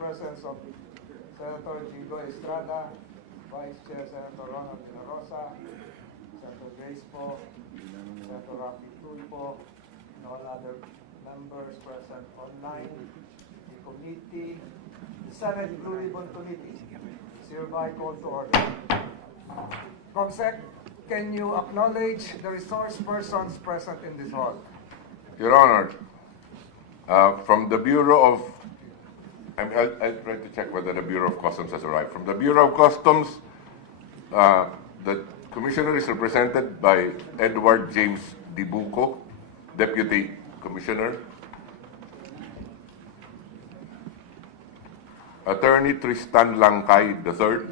presence of Senator Gigo Estrada, Vice Chair Senator Ronald De La Rosa, Senator Grace Po, Senator Rafi Tulfo, and all other members present online, the committee, the Senate Blue Ribbon Committee is hereby called to order. Comsec, can you acknowledge the resource persons present in this hall? Your Honor, from the Bureau of, I'll try to check whether the Bureau of Customs has arrived. From the Bureau of Customs, the Commissioner is represented by Edward James Dibuco, Deputy Commissioner. Attorney Tristan Langkay III.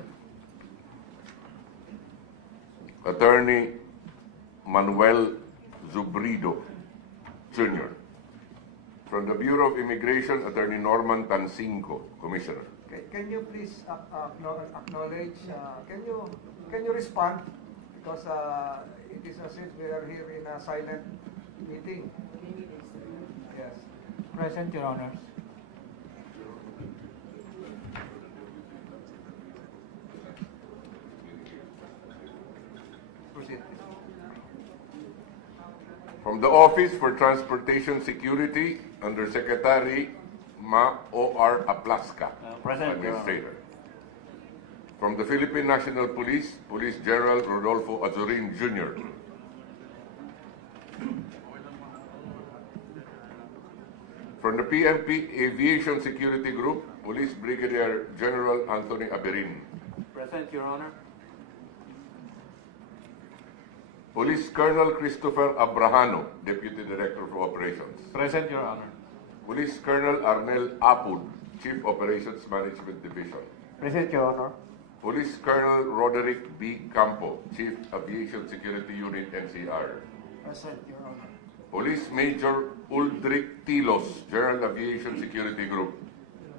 Attorney Manuel Zubrido Jr. From the Bureau of Immigration, Attorney Norman Tancinco, Commissioner. Okay, can you please acknowledge, can you respond? Because it is as if we are here in a silent meeting. Yes. Present, Your Honors. Proceed. From the Office for Transportation Security, Under Secretary Ma O.R. Aplaska, Present, Your Honor. Administrator. From the Philippine National Police, Police General Rodolfo Azurin Jr. From the PNP Aviation Security Group, Police Brigadier General Anthony Aberin. Present, Your Honor. Police Colonel Christopher Abrahano, Deputy Director for Operations. Present, Your Honor. Police Colonel Arnel Apud, Chief Operations Management Division. Present, Your Honor. Police Colonel Roderick B. Campo, Chief Aviation Security Unit NCR. Present, Your Honor. Police Major Uldric Tilos, General Aviation Security Group.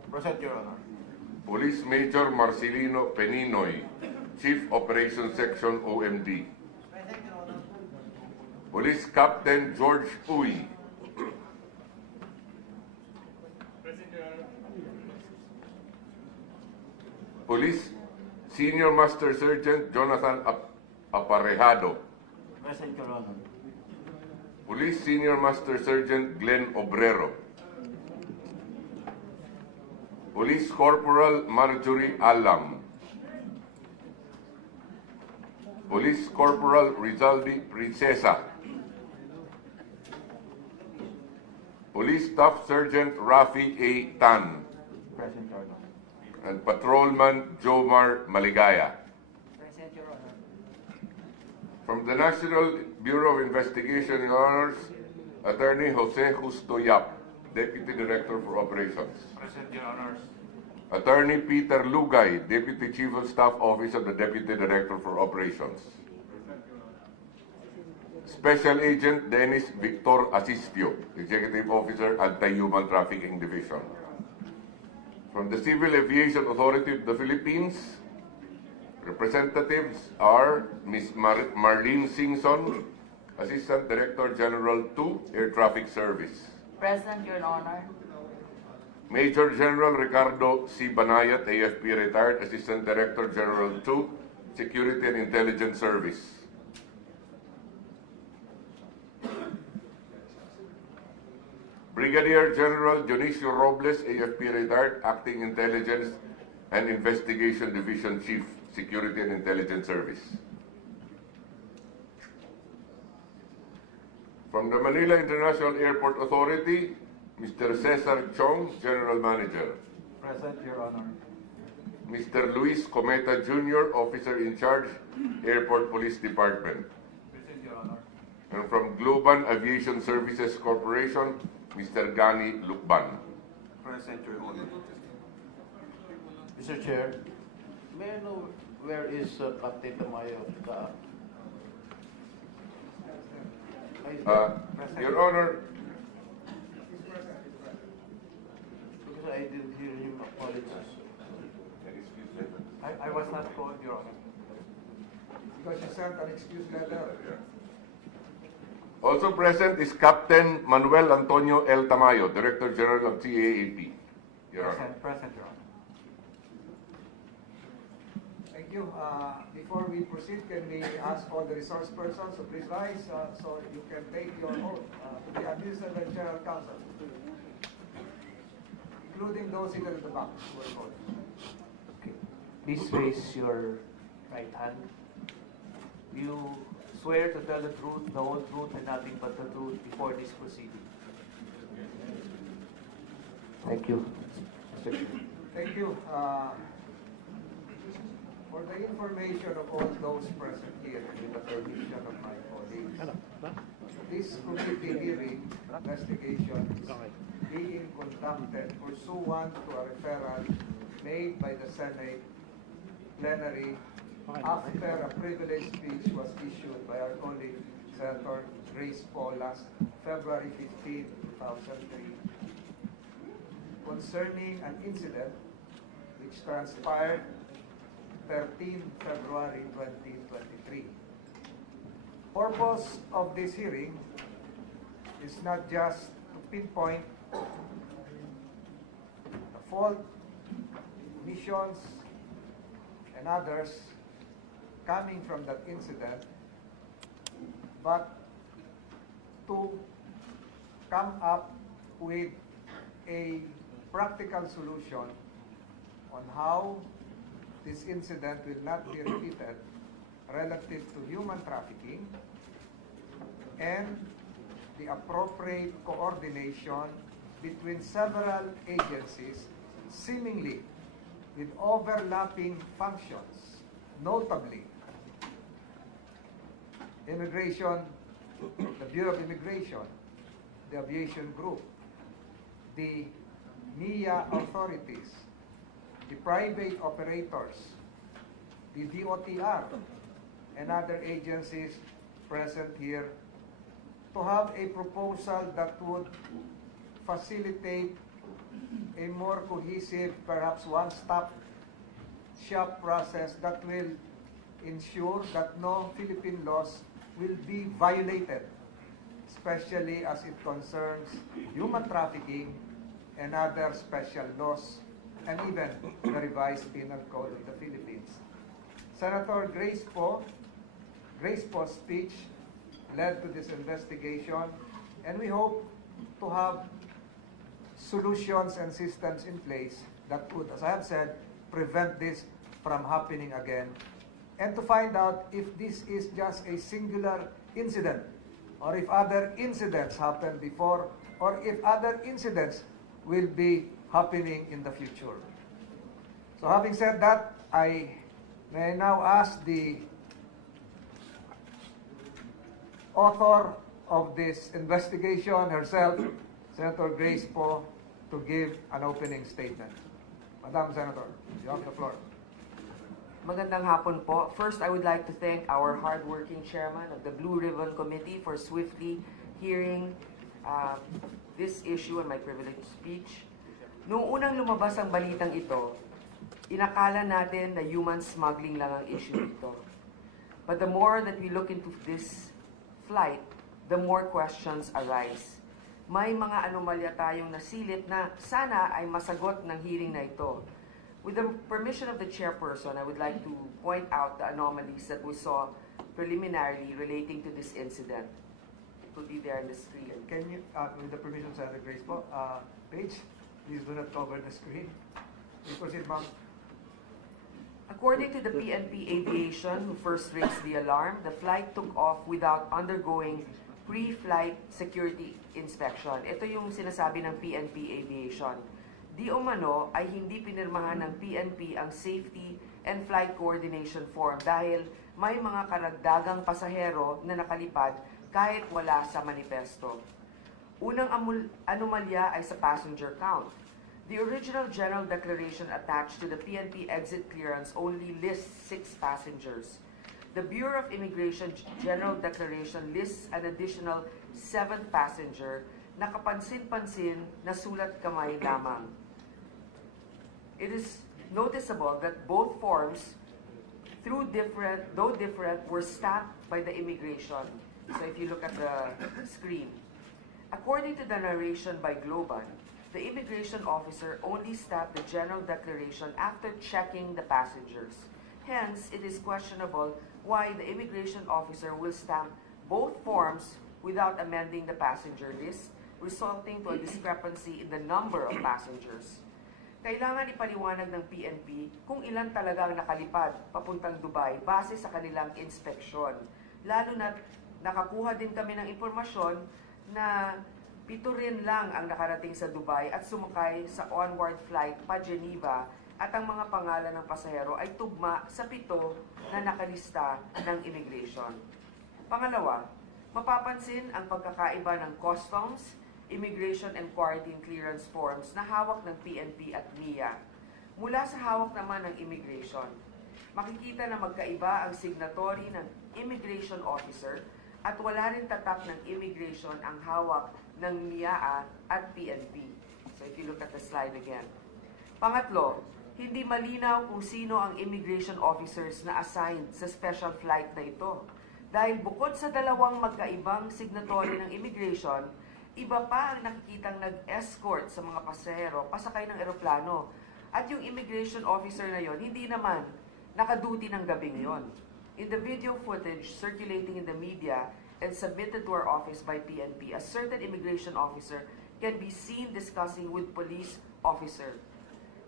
Present, Your Honor. Police Major Marcelino Peninoy, Chief Operations Section OMD. Police Captain George Uy. Police Senior Master Sergeant Jonathan Aparejado. Present, Your Honor. Police Senior Master Sergeant Glenn Obrero. Police Corporal Marjorie Alam. Police Corporal Rizaldi Princesa. Police Staff Sergeant Rafi A. Tan. Present, Your Honor. And Patrolman Jomar Maligaya. Present, Your Honor. From the National Bureau of Investigation and Honors, Attorney Jose Justo Yap, Deputy Director for Operations. Present, Your Honors. Attorney Peter Lugay, Deputy Chief of Staff Office of the Deputy Director for Operations. Special Agent Dennis Victor Asistio, Executive Officer, Anti-Human Trafficking Division. From the Civil Aviation Authority of the Philippines, representatives are Ms. Marlene Singson, Assistant Director General 2, Air Traffic Service. Present, Your Honor. Major General Ricardo C. Banayat, AFP Retired, Assistant Director General 2, Security and Intelligence Service. Brigadier General Dionisio Robles, AFP Retired, Acting Intelligence and Investigation Division Chief, Security and Intelligence Service. From the Manila International Airport Authority, Mr. Cesar Chong, General Manager. Present, Your Honor. Mr. Luis Cometa Jr., Officer in Charge, Airport Police Department. Present, Your Honor. And from Globan Aviation Services Corporation, Mr. Gani Lukban. Present, Your Honor. Mr. Chair, may I know where is Captain Tamayo? Your Honor, Because I didn't hear him apologize. I was not called, Your Honor. Because you sent an excuse letter. also present is Captain Manuel Antonio L. Tamayo, Director General of CAAP. Your Honor. Present, Your Honor. Thank you. Before we proceed, can we ask all the resource persons to please rise so you can take your oath to be administered by the General Counsel, including those seated at the back who are voting. Okay. Please raise your right hand. Do you swear to tell the truth, the whole truth, and nothing but the truth before this proceeding? Thank you, Mr. Chair. Thank you. For the information of all those present here, with the permission of my colleagues, this committee hearing investigation is being conducted pursuant to a referral made by the Senate plenary after a privilege speech was issued by our colleague Senator Grace Paul last February 15, 2003, concerning an incident which transpired 13 February 2023. Purpose of this hearing is not just to pinpoint the fault, omissions, and others coming from that incident, but to come up with a practical solution on how this incident will not be repeated relative to human trafficking and the appropriate coordination between several agencies seemingly with overlapping functions, notably Immigration, the Bureau of Immigration, the Aviation Group, the NIA authorities, the private operators, the DOTR, and other agencies present here to have a proposal that would facilitate a more cohesive, perhaps one-stop shop process that will ensure that no Philippine laws will be violated, especially as it concerns human trafficking and other special laws, and even the revised Penal Code of the Philippines. Senator Grace Poe's speech led to this investigation, and we hope to have solutions and systems in place that would, as I have said, prevent this from happening again, and to find out if this is just a singular incident, or if other incidents happened before, or if other incidents will be happening in the future. So having said that, I may now ask the author of this investigation herself, Senator Grace Poe, to give an opening statement. Madam Senator, you have the floor. Magandang hapon po. First, I would like to thank our hardworking chairman of the Blue Ribbon Committee for swiftly hearing this issue and my privileged speech. Noong unang lumabas ang balitang ito, inakala natin na human smuggling lang ang issue ito. But the more that we look into this flight, the more questions arise. May mga anomalya tayong nasilip na sana ay masagot ng hearing na ito. With the permission of the chairperson, I would like to point out the anomalies that we saw preliminarily relating to this incident. It will be there on the screen. Can you, with the permission of Senator Grace Poe, Paige, please do not cover the screen. Please proceed, ma'am. According to the PNP Aviation, who first raised the alarm, the flight took off without undergoing pre-flight security inspection. Ito yung sinasabi ng PNP Aviation. Di umano ay hindi pinirmahan ng PNP ang Safety and Flight Coordination Form dahil may mga karagdagang pasahero na nakalipad kahit wala sa manifesto. Unang anomalya ay sa passenger count. The original General Declaration attached to the PNP exit clearance only lists 6 passengers. The Bureau of Immigration General Declaration lists an additional 7th passenger na kapansin-pansin na sulat kamay lamang. It is noticeable that both forms, though different, were stamped by the immigration. So if you look at the screen, according to the narration by Globan, the immigration officer only stamped the general declaration after checking the passengers. Hence, it is questionable why the immigration officer will stamp both forms without amending the passenger list, resulting to a discrepancy in the number of passengers. Kailangan ipaliwanag ng PNP kung ilan talaga ang nakalipad papuntang Dubai base sa kanilang inspeksyon. Lalo na nakakuha din kami ng impormasyon na 7 rin lang ang nakarating sa Dubai at sumakay sa onward flight pa Geneva at ang mga pangalan ng pasahero ay tugma sa 7 na nakalista ng immigration. Pangalawa, mapapansin ang pagkakaiba ng customs, immigration and quarantine clearance forms na hawak ng PNP at NIA. Mula sa hawak naman ng immigration, makikita na magkaiba ang signatory ng immigration officer at wala rin tatak ng immigration ang hawak ng NIA at PNP. So if you look at the slide again. Pangatlo, hindi malinaw kung sino ang immigration officers na assigned sa special flight na ito. Dahil bukod sa dalawang magkaibang signatory ng immigration, iba pa ang nakikitang nag-escort sa mga pasahero pasakay ng eroplano. At yung immigration officer na yon, hindi naman nakaduty ng gabing yon. In the video footage circulating in the media and submitted to our office by PNP, a certain immigration officer can be seen discussing with police officer.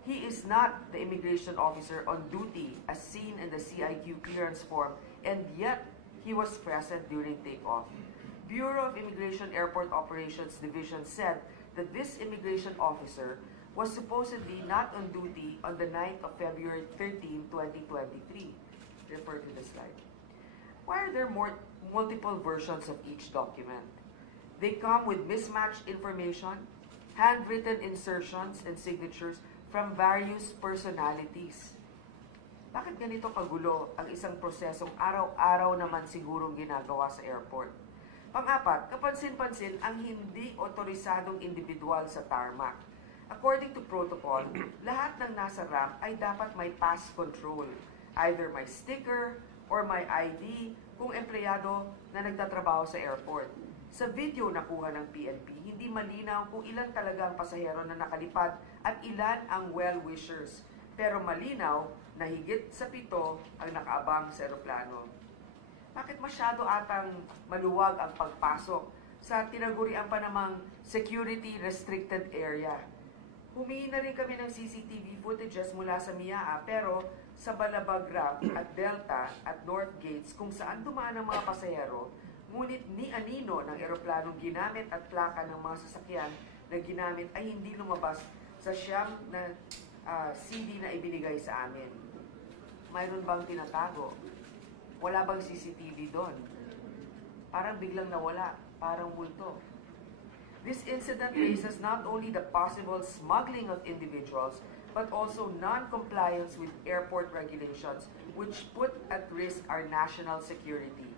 He is not the immigration officer on duty as seen in the CIQ clearance form, and yet he was present during takeoff. Bureau of Immigration Airport Operations Division said that this immigration officer was supposedly not on duty on the night of February 13, 2023. Refer to the slide. Why are there multiple versions of each document? They come with mismatched information, handwritten insertions and signatures from various personalities. Bakit ganito kagulo ang isang prosesong araw-araw naman sigurong ginagawa sa airport? Pang-apat, kapansin-pansin ang hindi otorisadong individual sa tarmac. According to protocol, lahat ng nasa ramp ay dapat may pass control. Either may sticker or may ID kung empleyado na nagtatrabaho sa airport. Sa video na kuha ng PNP, hindi malinaw kung ilan talaga ang pasahero na nakalipad at ilan ang well-wishers. Pero malinaw na higit sa 7 ang nakaabang sa eroplano. Bakit masyado atang maluwag ang pagpasok sa tinagurian pa namang security restricted area? Humingi na rin kami ng CCTV footages mula sa MIAA pero sa Balabag Ramp at Delta at North Gates kung saan dumaan ang mga pasahero, ngunit ni anino ng eroplanong ginamit at plaka ng mga sasakyan na ginamit ay hindi lumabas sa siyam na CD na ibinigay sa amin. Mayroon bang tinatago? Wala bang CCTV doon? Parang biglang nawala, parang multo. This incident raises not only the possible smuggling of individuals, but also non-compliance with airport regulations, which put at risk our national security.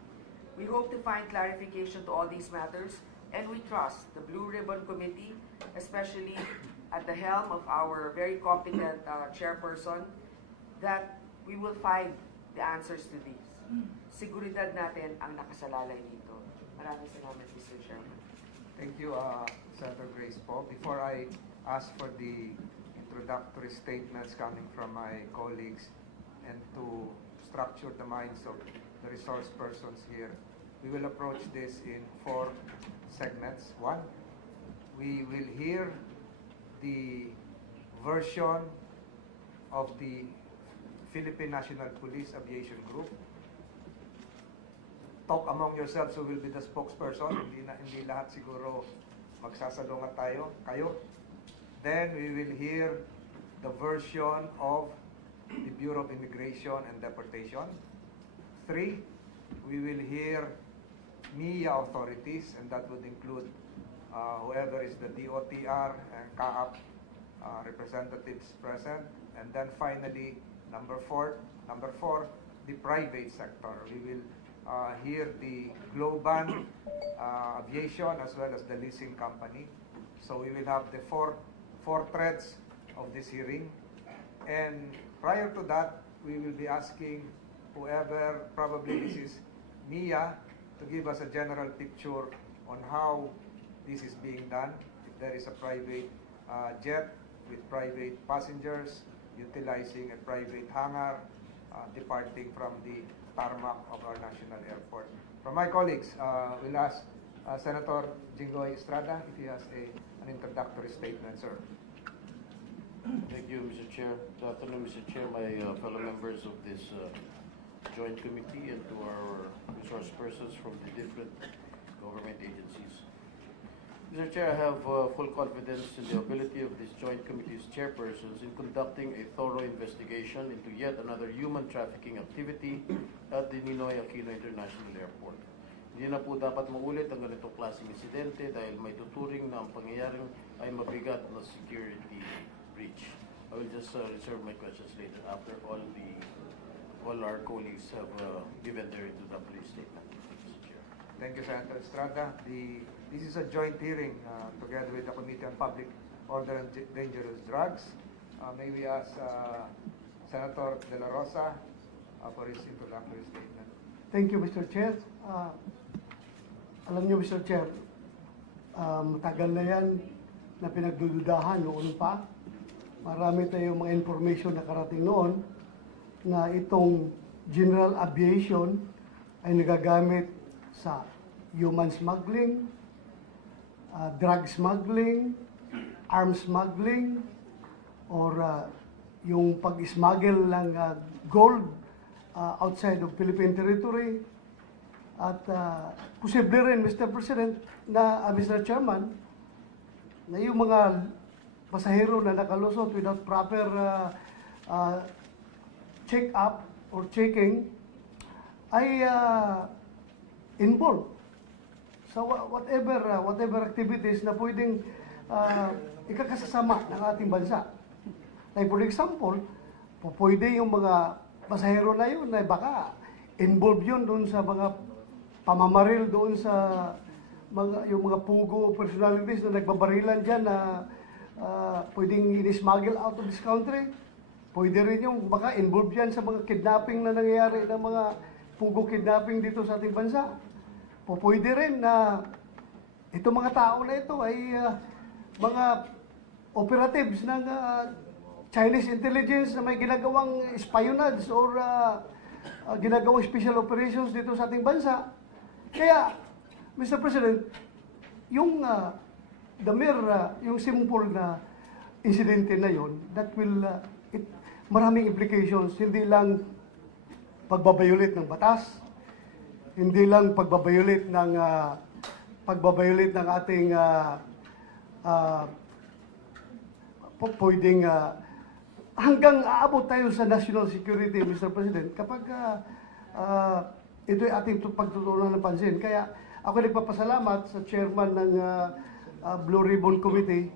We hope to find clarification to all these matters, and we trust the Blue Ribbon Committee, especially at the helm of our very competent chairperson, that we will find the answers to these. Seguridad natin ang nakasalalay dito. Maraming salamat, Mr. Chairman. Thank you, Senator Grace po. Before I ask for the introductory statements coming from my colleagues and to structure the minds of the resource persons here, we will approach this in 4 segments. 1, we will hear the version of the Philippine National Police Aviation Group. Talk among yourselves who will be the spokesperson. Hindi lahat siguro magsasalungat kayo. Then we will hear the version of the Bureau of Immigration and Deportation. 3, we will hear MIA authorities, and that would include whoever is the DOTR and CAAP representatives present. And then finally, number 4, the private sector. We will hear the Globan Aviation as well as the leasing company. So we will have the four threads of this hearing. And prior to that, we will be asking whoever, probably this is Mia, to give us a general picture on how this is being done. If there is a private jet with private passengers, utilizing a private hangar, departing from the tarmac of our national airport. From my colleagues, we'll ask Senator Jinggoy Estrada if he has an introductory statement, sir. Thank you, Mr. Chair. Good afternoon, Mr. Chair, my fellow members of this joint committee, and to our resource persons from the different government agencies. Mr. Chair, I have full confidence in the ability of this joint committee's chairpersons in conducting a thorough investigation into yet another human trafficking activity at the Ninoy Aquino International Airport. Hindi na po dapat maulit ang ganitong klaseng insidente dahil may tuturing na ang pangyayaring ay mabigat na security breach. I will just reserve my questions later after all our colleagues have given their introductory statement. Mr. Chair. Thank you, Senator Estrada. This is a joint hearing together with the Committee on Public Order and Dangerous Drugs. May we ask Senator De La Rosa for his introductory statement. Thank you, Mr. Chair. Alam niyo, Mr. Chair, matagal na yan na pinagdududahan noon pa. Marami tayong mga information na karating noon na itong general aviation ay nagagamit sa human smuggling, drug smuggling, arms smuggling, or yung pag-smuggle ng gold outside of Philippine territory. At posible rin, Mr. President, Mr. Chairman, na yung mga pasahero na nakalusot without proper check-up or checking ay involved sa whatever activities na pwedeng ikakasasama ng ating bansa. Like for example, pwede yung mga pasahero na yun na baka involved yun doon sa mga pamamaril doon sa yung mga pugo personalities na nagbabarilan dyan na pwedeng in-smuggle out of this country. Pwede rin yung baka involved yan sa mga kidnapping na nangyayari ng mga pugo kidnapping dito sa ating bansa. Pwede rin na itong mga tao na ito ay mga operatives ng Chinese intelligence na may ginagawang espionage or ginagawang special operations dito sa ating bansa. Kaya, Mr. President, yung yung simple na insidente na yon, that will, maraming implications, hindi lang pagbabayulit ng batas, hindi lang pagbabayulit ng ating pwedeng hanggang aabot tayo sa national security, Mr. President, kapag ito'y ating pagtutunan ng pansin. Kaya ako nagpapasalamat sa chairman ng Blue Ribbon Committee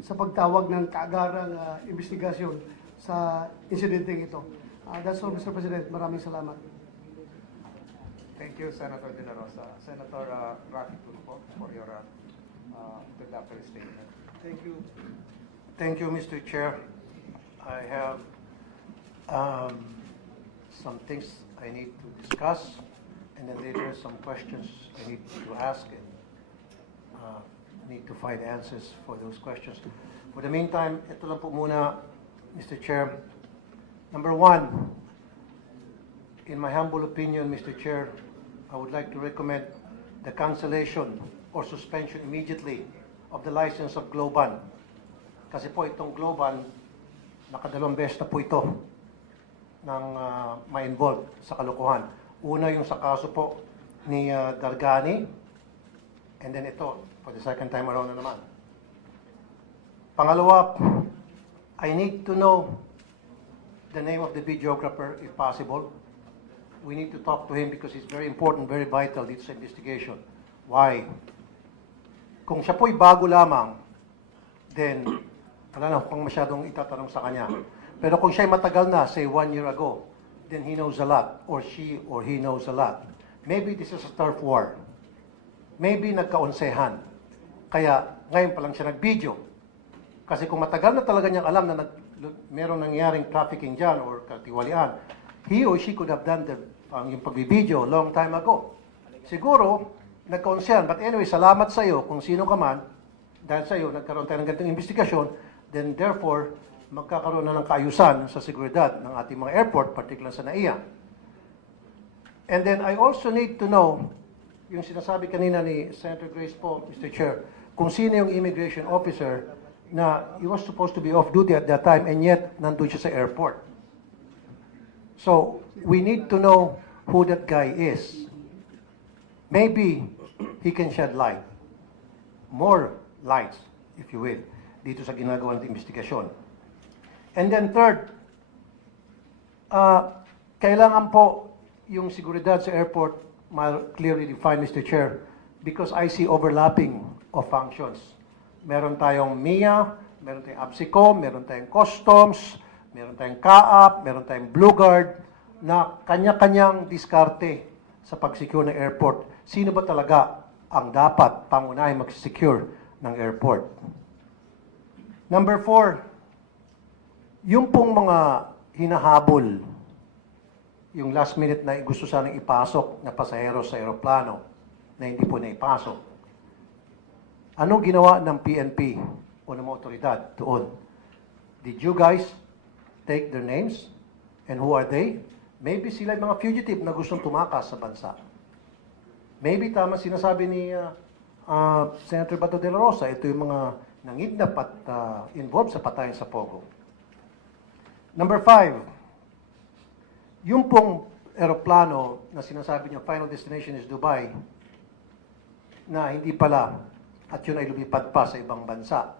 sa pagtawag ng kaagarang investigasyon sa insidenteng ito. That's all, Mr. President. Maraming salamat. Thank you, Senator De La Rosa. Senator Rafi Tulfo, for your introductory statement. Thank you. Thank you, Mr. Chair. I have some things I need to discuss, and then later some questions I need to ask, and need to find answers for those questions. For the meantime, ito lang po muna, Mr. Chair. Number one, in my humble opinion, Mr. Chair, I would like to recommend the cancellation or suspension immediately of the license of Globan. Kasi po itong Globan, nakadalawang beses na po ito ng ma-involve sa kalokohan. Una yung sa kaso po ni Dargani, and then ito, for the second time around na naman. Pangalawa, I need to know the name of the videographer if possible. We need to talk to him because it's very important, very vital dito sa investigation. Why? Kung siya po'y bago lamang, then wala na kung masyadong itatanong sa kanya. Pero kung siya'y matagal na, say 1 year ago, then he knows a lot, or she or he knows a lot. Maybe this is a turf war. Maybe nagkaonsehan. Kaya ngayon pa lang siya nag-video. Kasi kung matagal na talaga niyang alam na merong nangyaring trafficking dyan or katiwalian, he or she could have done yung pagbibideo long time ago. Siguro, nagkaonsehan. But anyway, salamat sa iyo kung sino ka man dahil sa iyo, nagkaroon tayo ng ganitong investigasyon, then therefore, magkakaroon na ng kaayusan sa seguridad ng ating mga airport, particularly sa NAIA. And then I also need to know, yung sinasabi kanina ni Senator Grace po, Mr. Chair, kung sino yung immigration officer na he was supposed to be off duty at that time and yet nandun siya sa airport. So, we need to know who that guy is. Maybe he can shed light. More lights, if you will, dito sa ginagawa ng investigasyon. And then third, kailangan po yung seguridad sa airport clearly defined, Mr. Chair, because I see overlapping of functions. Meron tayong MIA, meron tayong ABSICO, meron tayong Customs, meron tayong CAAP, meron tayong Blue Guard, na kanya-kanyang diskarte sa pag-secure ng airport. Sino ba talaga ang dapat pangunahin mag-secure ng airport? Number 4, yung pong mga hinahabol, yung last minute na gusto sanang ipasok na pasahero sa aeroplano na hindi po naipasok. Anong ginawa ng PNP o ng mga otoridad doon? Did you guys take their names? And who are they? Maybe sila yung mga fugitive na gustong tumakas sa bansa. Maybe tama sinasabi ni Senator Bato de la Rosa, ito yung mga nangidnap at involved sa patayan sa Pogo. Number 5, yung pong aeroplano na sinasabi niyo, final destination is Dubai, na hindi pala, at yun ay lumipad pa sa ibang bansa.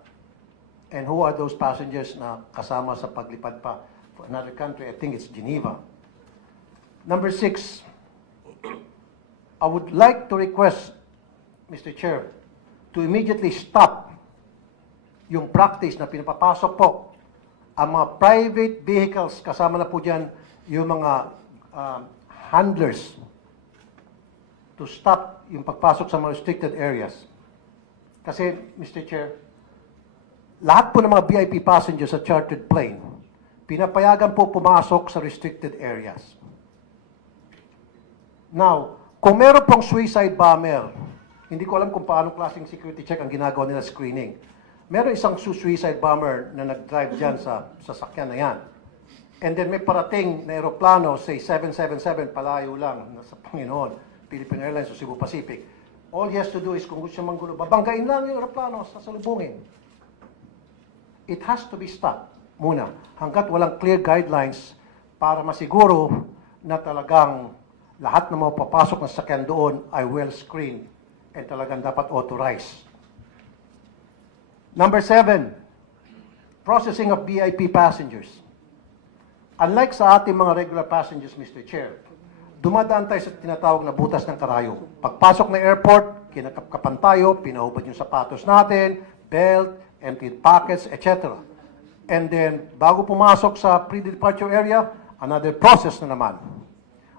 And who are those passengers na kasama sa paglipad pa? For another country, I think it's Geneva. Number 6, I would like to request, Mr. Chair, to immediately stop yung practice na pinapapasok po ang mga private vehicles, kasama na po dyan yung mga handlers, to stop yung pagpasok sa mga restricted areas. Kasi, Mr. Chair, lahat po ng mga VIP passengers sa chartered plane, pinapayagan po pumasok sa restricted areas. Now, kung meron pong suicide bomber, hindi ko alam kung paano klaseng security check ang ginagawa nila screening. Meron isang suicide bomber na nag-drive dyan sa sasakyan na yan. And then may parating na aeroplano, say 777, palayo lang, nasa Panginoon, Philippine Airlines o Cebu Pacific. All he has to do is, kung gusto siya manggulo, babanggain lang yung aeroplano, sasalubungin. It has to be stopped muna, hanggat walang clear guidelines para masiguro na talagang lahat ng mga papasok na sasakyan doon ay well screened and talagang dapat authorized. Number 7, processing of VIP passengers. Unlike sa ating mga regular passengers, Mr. Chair, dumadaan tayo sa tinatawag na butas ng karayo. Pagpasok ng airport, kinakapkapan tayo, pinahubad yung sapatos natin, belt, emptied pockets, etc. And then, bago pumasok sa pre-departure area, another process na naman.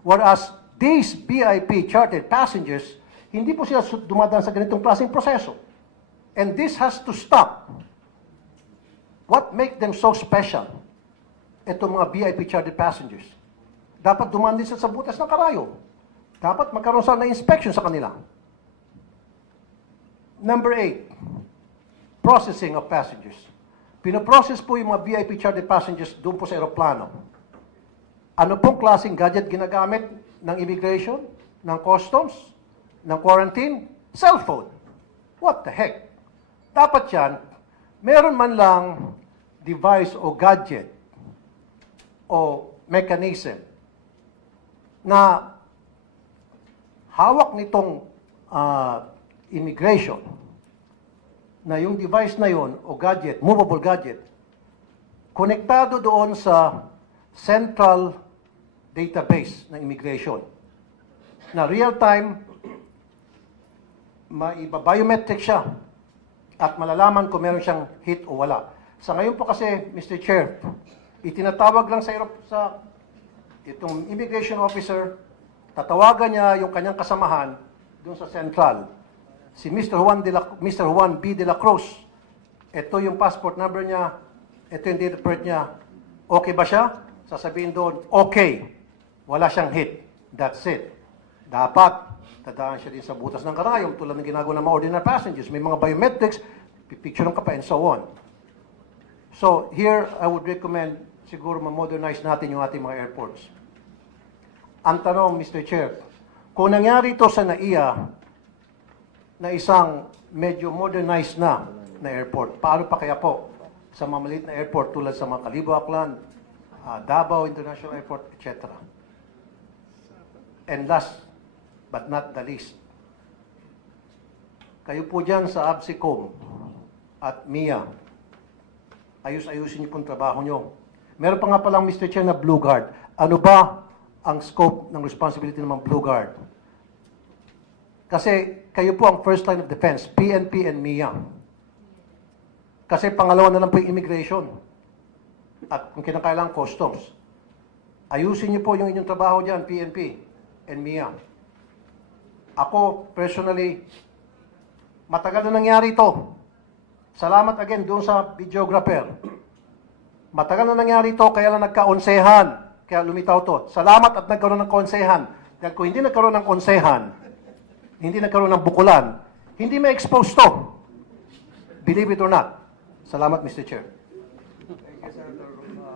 Whereas, these VIP chartered passengers, hindi po sila dumadaan sa ganitong klaseng proseso. And this has to stop. What makes them so special? Itong mga VIP chartered passengers. Dapat dumaan din sa butas ng karayo. Dapat magkaroon sa na-inspection sa kanila. Number 8, processing of passengers. Pinoprocess po yung mga VIP chartered passengers doon po sa aeroplano. Ano pong klaseng gadget ginagamit ng immigration, ng customs, ng quarantine? Cellphone. What the heck? Dapat yan, meron man lang device o gadget o mechanism na hawak nitong immigration na yung device na yon o gadget, movable gadget, konektado doon sa central database ng immigration na real-time maiba-biometric siya at malalaman kung meron siyang hit o wala. Sa ngayon po kasi, Mr. Chair, itinatawag lang sa itong immigration officer, tatawagan niya yung kanyang kasamahan doon sa central. Si Mr. Juan B. de la Cruz, ito yung passport number niya, ito yung date of birth niya. Okay ba siya? Sasabihin doon, okay. Wala siyang hit. That's it. Dapat, tadaan siya din sa butas ng karayom tulad ng ginagawa ng mga ordinary passengers. May mga biometrics, pipicturean ka pa, and so on. So here, I would recommend siguro ma-modernize natin yung ating mga airports. Ang tanong, Mr. Chair, kung nangyari ito sa NAIA na isang medyo modernized na airport, paano pa kaya po sa mga maliit na airport tulad sa mga Kalibo, Aklan, Davao International Airport, etc. And last but not the least, kayo po dyan sa ABSICOM at MIA, ayus-ayusin niyo pong trabaho niyo. Meron pa nga palang, Mr. Chair, na Blue Guard. Ano ba ang scope ng responsibility ng mga Blue Guard? Kasi kayo po ang first line of defense, PNP and MIA. Kasi pangalawa na lang po yung immigration. At kung kinakailangan, customs. Ayusin niyo po yung inyong trabaho dyan, PNP and MIA. Ako, personally, matagal na nangyari ito. Salamat again doon sa videographer. Matagal na nangyari ito, kaya lang nagka-onsehan. Kaya lumitaw to. Salamat at nagkaroon ng konsehan. Dahil kung hindi nagkaroon ng konsehan, hindi nagkaroon ng bukulan, hindi ma-expose to. Believe it or not. Salamat, Mr. Chair. Thank you, Senator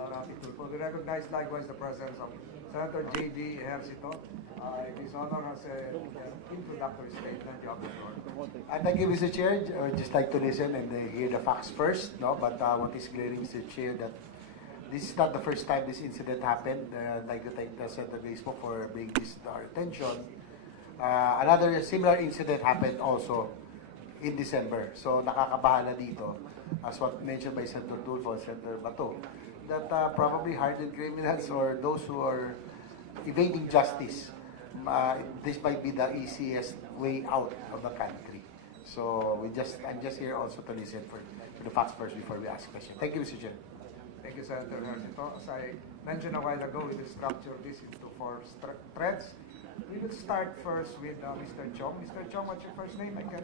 Rafi Tulfo. We recognize likewise the presence of Senator J.D. Ejercito. His honor has an introductory statement. You have the floor. Thank you, Mr. Chair. I would just like to listen and hear the facts first, no? But what is clear, Mr. Chair, that this is not the first time this incident happened. I'd like to thank the Senator Graceful for bringing this to our attention. Another similar incident happened also in December. So nakakabahala dito, as what mentioned by Senator Tulfo and Senator Bato, that probably hardened criminals or those who are evading justice, this might be the easiest way out of the country. So I'm just here also to listen for the facts first before we ask questions. Thank you, Mr. Chair. Thank you, Senator Ejercito. As I mentioned a while ago, we will structure this into 4 threads. We will start first with Mr. Chong. Mr. Chong, what's your first name again?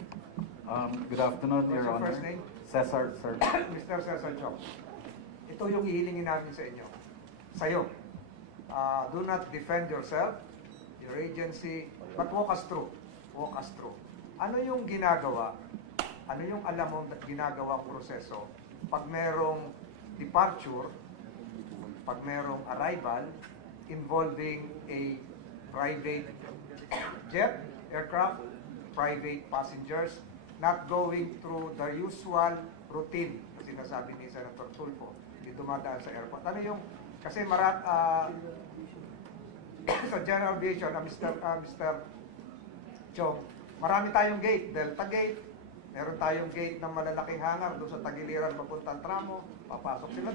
Good afternoon, What's Your your Honor. first name? Cesar, sir. Mr. Cesar Chong. Ito yung hihilingin namin sa inyo. Sa'yo. Do not defend yourself, your agency, but walk us through. Walk us through. Ano yung ginagawa? Ano yung alam mo ginagawa ang proseso pag merong departure, pag merong arrival involving a private jet, aircraft, private passengers, not going through the usual routine, kasi nasabi ni Senator Tulfo, hindi dumadaan sa airport. Ano yung, kasi sa general aviation, Mr. Chong, marami tayong gate, Delta Gate, meron tayong gate ng malalaking hangar doon sa tagiliran papuntang tramo, papasok sila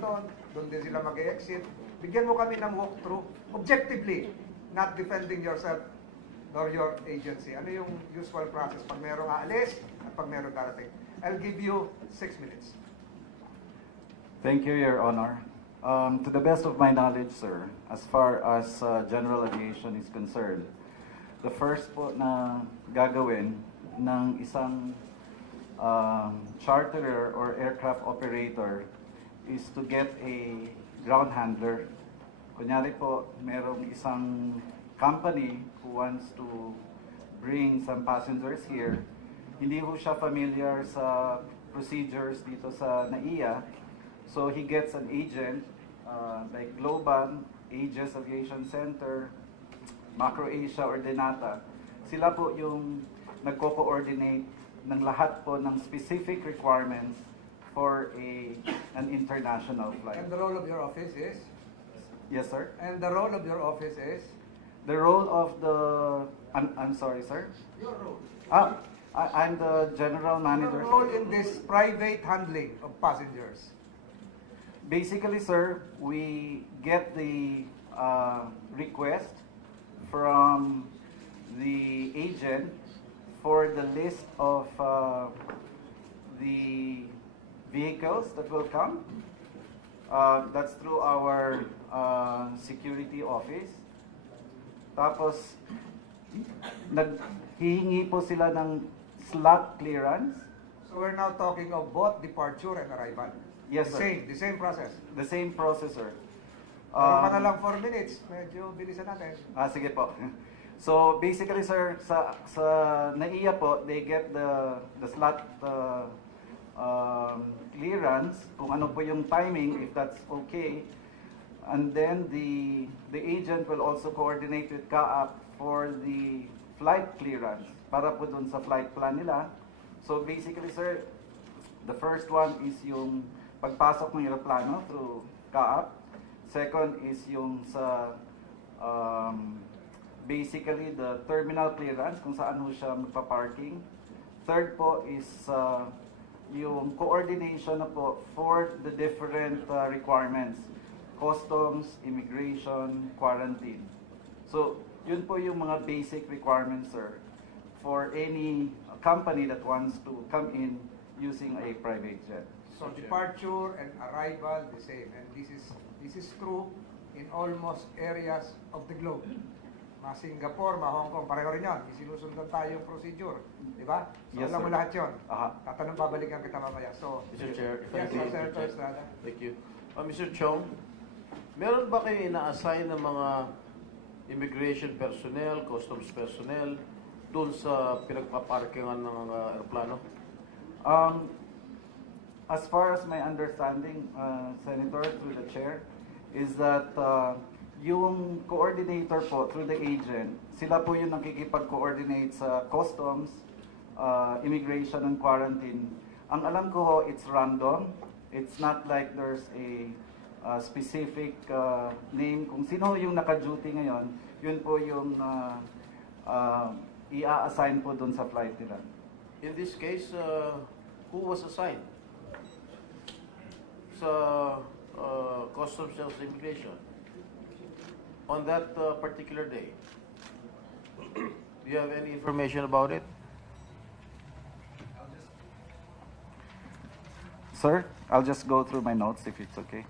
doon din sila mag-exit. Bigyan mo kami ng walkthrough, objectively, not defending yourself nor your agency. Ano yung usual process pag merong aalis at pag merong darating? I'll give you 6 minutes. Thank you, Your Honor. To the best of my knowledge, sir, as far as general aviation is concerned, the first po na gagawin ng isang charterer or aircraft operator is to get a ground handler. Kunyari po, merong isang company who wants to bring some passengers here. Hindi ho siya familiar sa procedures dito sa NAIA. So he gets an agent like Globan, Aegis Aviation Center, Macro Asia or Denata. Sila po yung nagko-coordinate ng lahat po ng specific requirements for an international flight. And the role of your office is? Yes, sir. And the role of your office is? The role of the... I'm sorry, sir. Your role. I'm the general manager. Your role in this private handling of passengers. Basically, sir, we get the request from the agent for the list of the vehicles that will come. That's through our security office. Tapos, hihingi po sila ng slot clearance. So we're now talking of both departure and arrival. Yes, sir. The same process. The same process, sir. Pero pa na lang 4 minutes, medyo bilisan natin. Sige po. So basically, sir, sa NAIA po, they get the slot clearance, kung ano po yung timing, if that's okay. And then the agent will also coordinate with CAAP for the flight clearance para po dun sa flight plan nila. So basically, sir, the first one is yung pagpasok ng eroplano through CAAP. Second is yung sa basically the terminal clearance kung saan ho siya magpa-parking. Third po is yung coordination na po for the different requirements. Customs, immigration, quarantine. So, yun po yung mga basic requirements, sir, for any company that wants to come in using a private jet. So departure and arrival the same, and this is true in almost areas of the globe. Mga Singapore, mga Hong Kong, pareho rin yan. Isinusundan tayo yung procedure. Di ba? So, Yes, alam mo sir. lahat yun. Aha. Tatanong, babalikan kita mamaya. So, Mr. Chair, if I yes, may Senator interject. Estrada. Thank you. Mr. Chong, meron ba kayo ina-assign ng mga immigration personnel, customs personnel, dun sa pinagpaparkingan ng aeroplano? As far as my understanding, Senator, through the chair, is that yung coordinator po, through the agent, sila po yung nakikipag-coordinate sa customs, immigration and quarantine. Ang alam ko ho, it's random. It's not like there's a specific name. Kung sino yung naka-duty ngayon, yun po yung i-assign po dun sa flight nila. In this case, who was assigned sa customs and immigration on that particular day? Do you have any information about it? Sir, I'll just go through my notes if it's okay.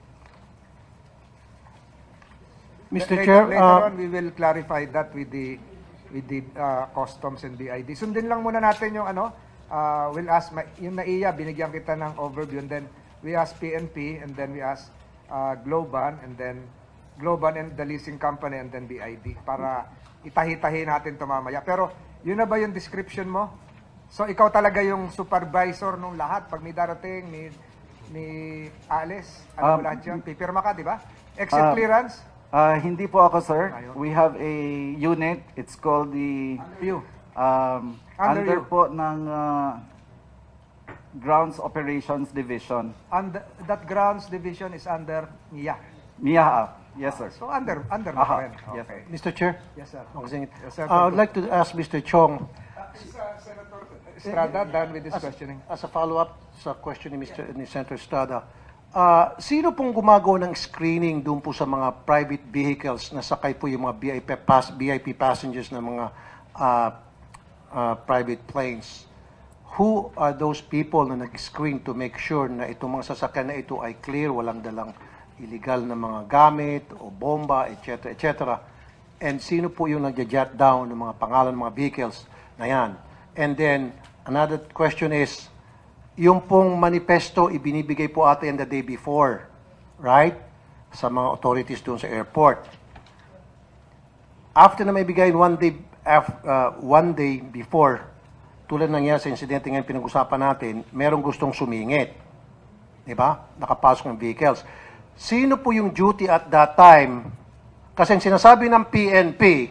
Mr. Later- Chair, later on, we will clarify that with the customs and BID. Sundin lang muna natin yung we'll ask, yung NAIA, binigyan kita ng overview, and then we ask PNP, and then we ask Globan, and then Globan and the leasing company, and then BID, para itahi-tahi natin ito mamaya. Pero, yun na ba yung description mo? So, ikaw talaga yung supervisor nung lahat. Pag may darating, ni Alice, alam mo lahat yun? Pipirma ka, di ba? Exit clearance? Hindi po ako, sir. Ayun. We have a unit. It's called the Under you. under you. po ng Grounds Operations Division. And that grounds division is under NIA. MIAA. Yes, sir. So under mo Aha. pa rin. Yes, Okay. Mr. Chair, Yes, sir. Yes, sir. I would like to ask Mr. Chong, Senator Estrada, done with this questioning. as a follow-up sa question ni Senator Estrada, sino pong gumagawa ng screening doon po sa mga private vehicles na sakay po yung mga VIP passengers na mga private planes? Who are those people na nag-screen to make sure na itong mga sasakyan na ito ay clear, walang dalang illegal na mga gamit o bomba, etc., etc. And sino po yung nag-jot down ng mga pangalan ng mga vehicles na yan? And then, another question is, yung pong manifesto ibinibigay po ata yan the day before, right? Sa mga authorities doon sa airport. After na may bigay one day before, tulad nangyari sa insidente ngayon pinag-usapan natin, merong gustong sumingit. Di ba? Nakapasok ng vehicles. Sino po yung duty at that time? Kasi ang sinasabi ng PNP,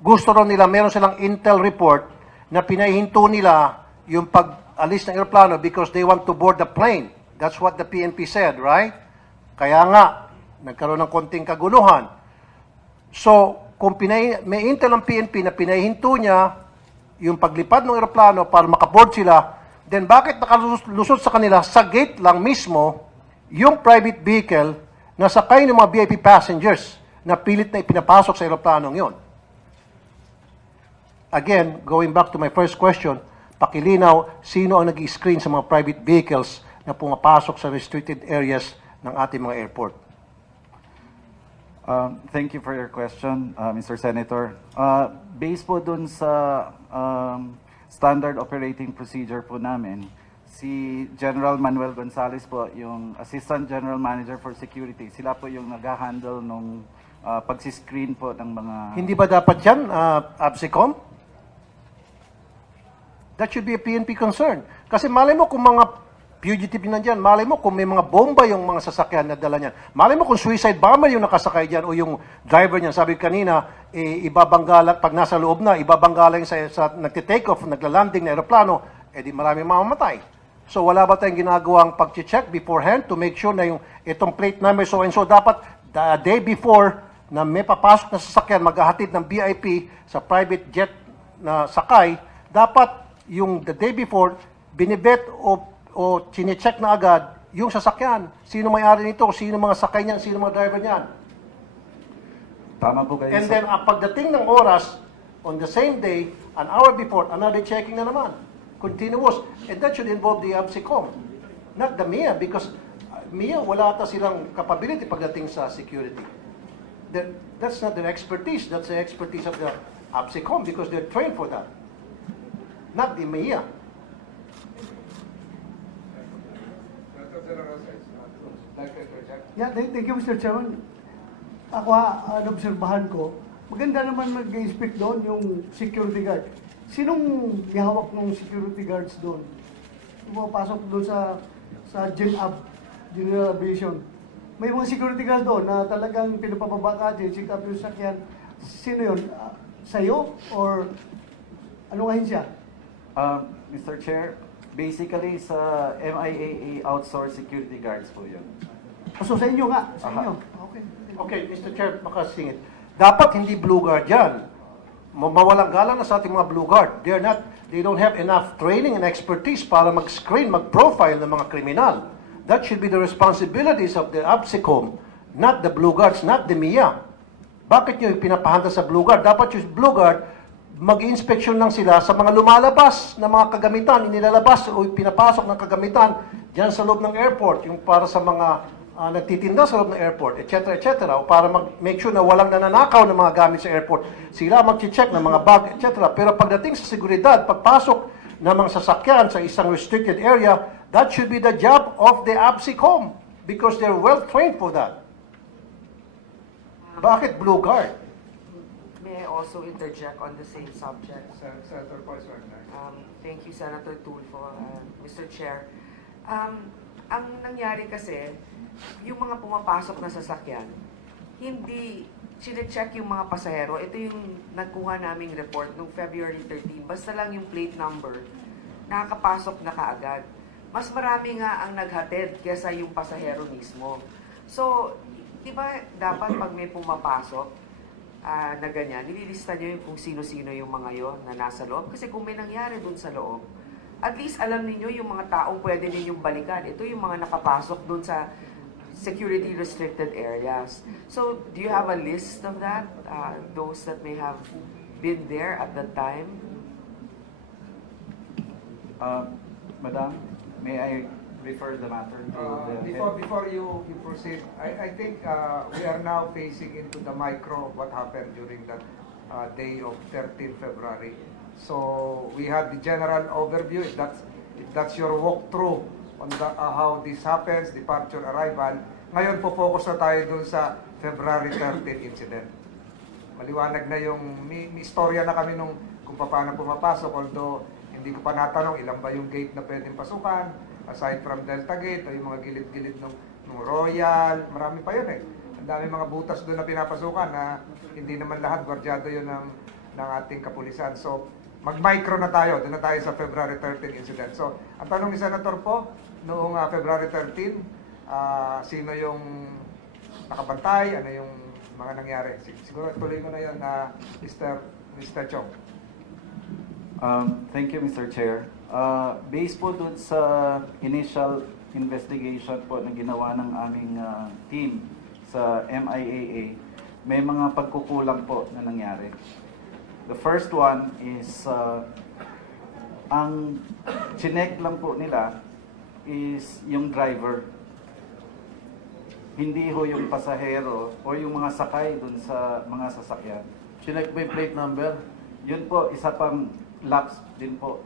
gusto rin nila, meron silang intel report na pinahihinto nila yung pag-alis ng aeroplano because they want to board the plane. That's what the PNP said, right? Kaya nga, nagkaroon ng konting kaguluhan. So, kung may intel ng PNP na pinahihinto niya yung paglipad ng aeroplano para makaboard sila, then bakit nakalusot sa kanila sa gate lang mismo yung private vehicle na sakay ng mga VIP passengers na pilit na ipinapasok sa aeroplanong yon? Again, going back to my first question, pakilinaw, sino ang nag-screen sa mga private vehicles na pumapasok sa restricted areas ng ating mga airport? Thank you for your question, Mr. Senator. Based po dun sa standard operating procedure po namin, si General Manuel Gonzales po, yung Assistant General Manager for Security, sila po yung nag-handle nung pagsiscreen po ng mga... Hindi ba dapat yan, ABSECOM? That should be a PNP concern. Kasi malay mo kung mga fugitive na dyan. Malay mo kung may mga bomba yung mga sasakyan na dala niyan. Malay mo kung suicide bomber yung nakasakay dyan o yung driver niyan. Sabi kanina, ibabanggala, pag nasa loob na, ibabanggala yung sa nagtitake off, naglalanding na aeroplano, di marami mamamatay. So wala ba tayong ginagawang pag-check beforehand to make sure na yung itong plate number so and so dapat the day before na may papasok na sasakyan maghahatid ng VIP sa private jet na sakay, dapat yung the day before binibet o chine-check na agad yung sasakyan. Sino may-ari nito, sino mga sakay niyan, sino mga driver niyan. Tama po kayo. And then, pagdating ng oras, on the same day, an hour before, another checking na naman. Continuous. And that should involve the ABSICOM, not the MIA, because MIA, wala ata silang capability pagdating sa security. That's not their expertise. That's the expertise of the ABSICOM because they're trained for that. Not the MIA. Senator De La Rosa, like to interject. Yeah, thank you, Mr. Chairman. Ako, obserbahan ko, maganda naman mag-inspect doon yung security guard. Sinong ihawak ng security guards doon? Pumapasok doon sa General Aviation. May mga security guards doon na talagang pinapababa ka, check up yung sakyan. Sino yun? Sa'yo? Or anong ahensya? Mr. Chair, basically sa MIAA outsourced security guards po yun. So sa inyo nga? Sa Aha. inyo? Okay. Okay, Mr. Chair, makasingit. Dapat hindi blue guard yan. Mawalang galang na sa ating mga blue guard. They don't have enough training and expertise para mag-screen, mag-profile ng mga kriminal. That should be the responsibilities of the ABSICOM, not the blue guards, not the MIA. Bakit nyo pinapahanda sa blue guard? Dapat yung blue guard, mag-inspection lang sila sa mga lumalabas na mga kagamitan, inilalabas o pinapasok ng kagamitan dyan sa loob ng airport, yung para sa mga nagtitinda sa loob ng airport, etc., etc., o para make sure na walang nananakaw ng mga gamit sa airport. Sila mag-check ng mga bag, etc. Pero pagdating sa seguridad, pagpasok ng mga sasakyan sa isang restricted area, that should be the job of the ABSICOM because they're well trained for that. Bakit blue guard? May I also interject on the same subject? Senator Paul is recognized. Thank you, Senator Tulfo, Mr. Chair. Ang nangyari kasi, yung mga pumapasok na sasakyan, hindi sine-check yung mga pasahero. Ito yung nagkuha naming report noong February 13. Basta lang yung plate number, nakakapasok na kaagad. Mas marami nga ang naghatid kesa yung pasahero mismo. So, di ba dapat pag may pumapasok na ganyan, nililista nyo yung kung sino-sino yung mga yon na nasa loob? Kasi kung may nangyari dun sa loob, at least alam niyo yung mga taong pwede ninyong balikan. Ito yung mga nakapasok dun sa security restricted areas. So, do you have a list of that? Those that may have been there at that time? Madam, may I refer the matter to the Before you proceed, I think we are now facing into the micro what happened during that day of 13 February. So we had the general overview. If that's your walkthrough on how this happens, departure, arrival. Ngayon po-focus na tayo dun sa February 13 incident. Maliwanag na yung may istorya na kami nung kung paano pumapasok, although hindi ko pa natanong ilan ba yung gate na pwedeng pasukan aside from Delta Gate o yung mga gilid-gilid ng Royal, marami pa yun eh. Ang dami mga butas doon na pinapasukan na hindi naman lahat gwardyado yun ng ating kapulisan. So, mag-micro na tayo. Doon na tayo sa February 13 incident. So, ang tanong ni Senator po, noong February 13, sino yung nakabantay, ano yung mga nangyari? Siguro tuloy ko na yun na Mr. Chong. Thank you, Mr. Chair. Based po dun sa initial investigation po na ginawa ng aming team sa MIAA, may mga pagkukulang po na nangyari. The first one is, ang chinek lang po nila is yung driver. Hindi ho yung pasahero o yung mga sakay dun sa mga sasakyan. Chinek ba yung plate number? Yun po, isa pang lapse din po.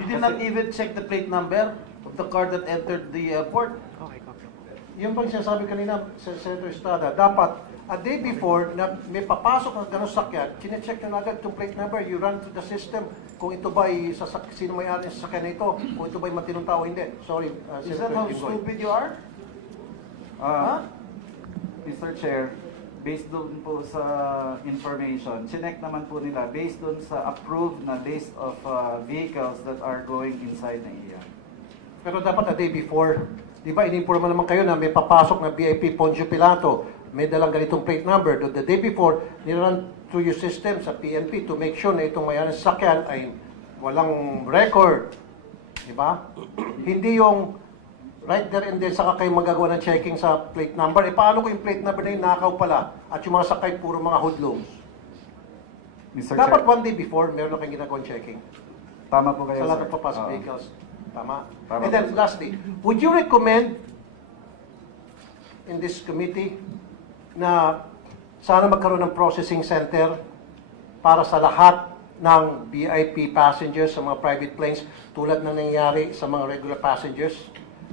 You did not even check the plate number of the car that entered the airport? Yung pang sinasabi kanina, Senator Estrada, dapat a day before na may papasok na gano'ng sakyan, chinecheck na agad itong plate number, you run through the system kung ito ba'y sino may-ari ng sasakyan na ito, kung ito ba'y matinong tao, hindi. Sorry, Is that how stupid you are? Mr. Chair, based doon po sa information, chinek naman po nila based doon sa approved na list of vehicles that are going inside na iya. Pero dapat a day before, di ba, in-inform naman kayo na may papasok na VIP Poncio Pilato, may dalang ganitong plate number. The day before, nirun through your system sa PNP to make sure na itong may-ari ng sasakyan ay walang record. Di ba? Hindi yung right there and then saka kayo magagawa ng checking sa plate number. E paano kung yung plate number na yung nakaw pala at yung mga sakay puro mga hoodlums? Mr. Dapat Chair, one day before, meron na kayong ginagawang checking. tama po kayo, Sa lahat sir. ng papasok Oo. vehicles. Tama? Tama And then po. lastly, would you recommend in this committee na sana magkaroon ng processing center para sa lahat ng VIP passengers sa mga private planes tulad ng nangyayari sa mga regular passengers?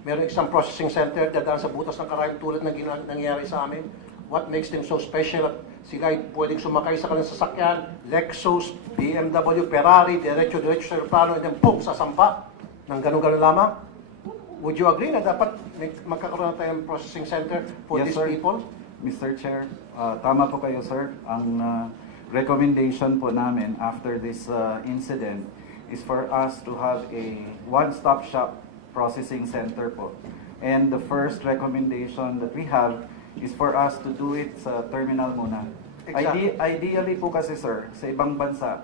Meron isang processing center dadaan sa butas ng karayom tulad ng nangyayari sa amin. What makes them so special? At sila ay pwedeng sumakay sa kanilang sasakyan, Lexus, BMW, Ferrari, diretso-diretso sa aeroplano, and then boom, sasampa ng ganun-ganun lamang. Would you agree na dapat magkakaroon na tayong processing center for Yes, these sir. people? Mr. Chair, tama po kayo, sir. Ang recommendation po namin after this incident is for us to have a one-stop shop processing center po. And the first recommendation that we have is for us to do it sa terminal muna. Exactly. Ideally po kasi, sir, sa ibang bansa,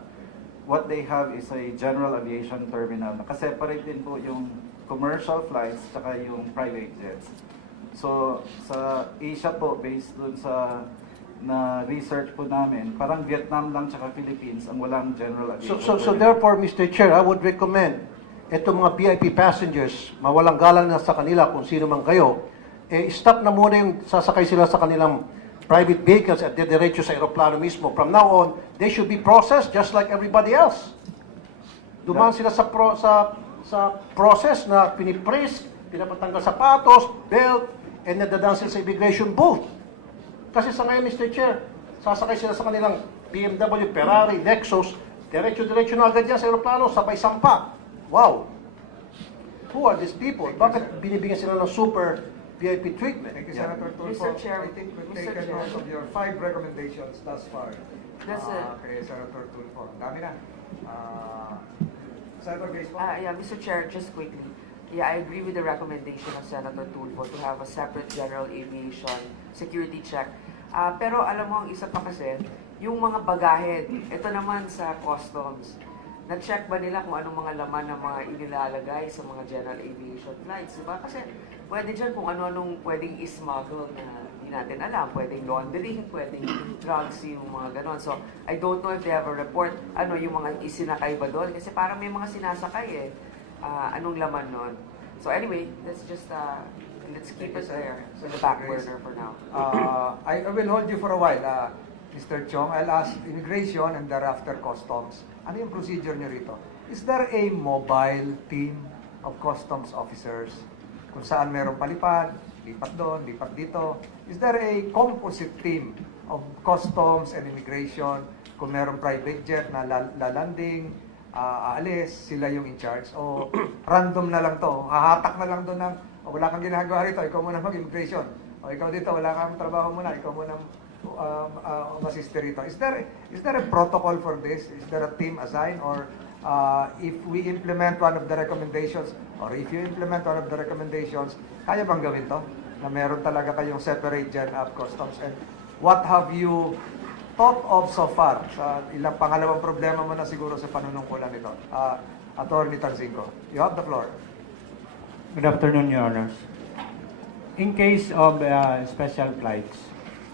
what they have is a general aviation terminal. Nakaseparate din po yung commercial flights tsaka yung private jets. So, sa Asia po, based dun sa na research po namin, parang Vietnam lang tsaka Philippines ang walang general aviation So terminal. therefore, Mr. Chair, I would recommend itong mga VIP passengers, mawalang galang na sa kanila kung sino man kayo, stop na muna yung sasakay sila sa kanilang private vehicles at diretso sa aeroplano mismo. From now on, they should be processed just like everybody else. Dumaan sila sa process na piniprisk, pinapatanggal sapatos, belt, and nadadaan sila sa immigration booth. Kasi sa ngayon, Mr. Chair, sasakay sila sa kanilang BMW, Ferrari, Lexus, diretso-diretso na agad yan sa aeroplano, sabay sampa. Wow! Who are these people? Bakit binibigyan sila ng super VIP treatment? Thank you, Senator Tulfo. Mr. Chair, I think we've Mr. taken Chair. note of your 5 recommendations thus far. That's it. Kay Senator Tulfo. Ang dami na. Senator Grace po. Yeah, Mr. Chair, just quickly. Yeah, I agree with the recommendation of Senator Tulfo to have a separate general aviation security check. Pero alam mo, ang isa pa kasi, yung mga bagahe, ito naman sa customs. Na-check ba nila kung anong mga laman ng mga inilalagay sa mga general aviation flights, diba? Kasi pwede dyan kung ano-anong pwedeng ismuggle na hindi natin alam. Pwedeng laundering, pwedeng drugs, yung mga ganon. So, I don't know if they have a report, ano yung mga isinakay ba doon. Kasi parang may mga sinasakay anong laman nun. So anyway, let's just, let's keep it there in the back burner for now. I will hold you for a while, Mr. Chong. I'll ask Immigration and thereafter Customs. Ano yung procedure nyo rito? Is there a mobile team of customs officers kung saan merong palipad, lipat doon, lipat dito? Is there a composite team of customs and immigration kung merong private jet na lalanding, aalis, sila yung in charge? O random na lang to, hahatak na lang doon ng, wala kang ginagawa rito, ikaw muna mag-immigration. O ikaw dito, wala kang trabaho muna, ikaw muna masiste rito. Is there a protocol for this? Is there a team assigned? Or if we implement one of the recommendations, or if you implement one of the recommendations, kaya bang gawin to? Na meron talaga kayong separate gen of customs? And what have you thought of so far? Sa ilang pangalawang problema mo na siguro sa panunungkulan nito. Attorney Tanzinco, you have the floor. Good afternoon, Your Honors. In case of special flights,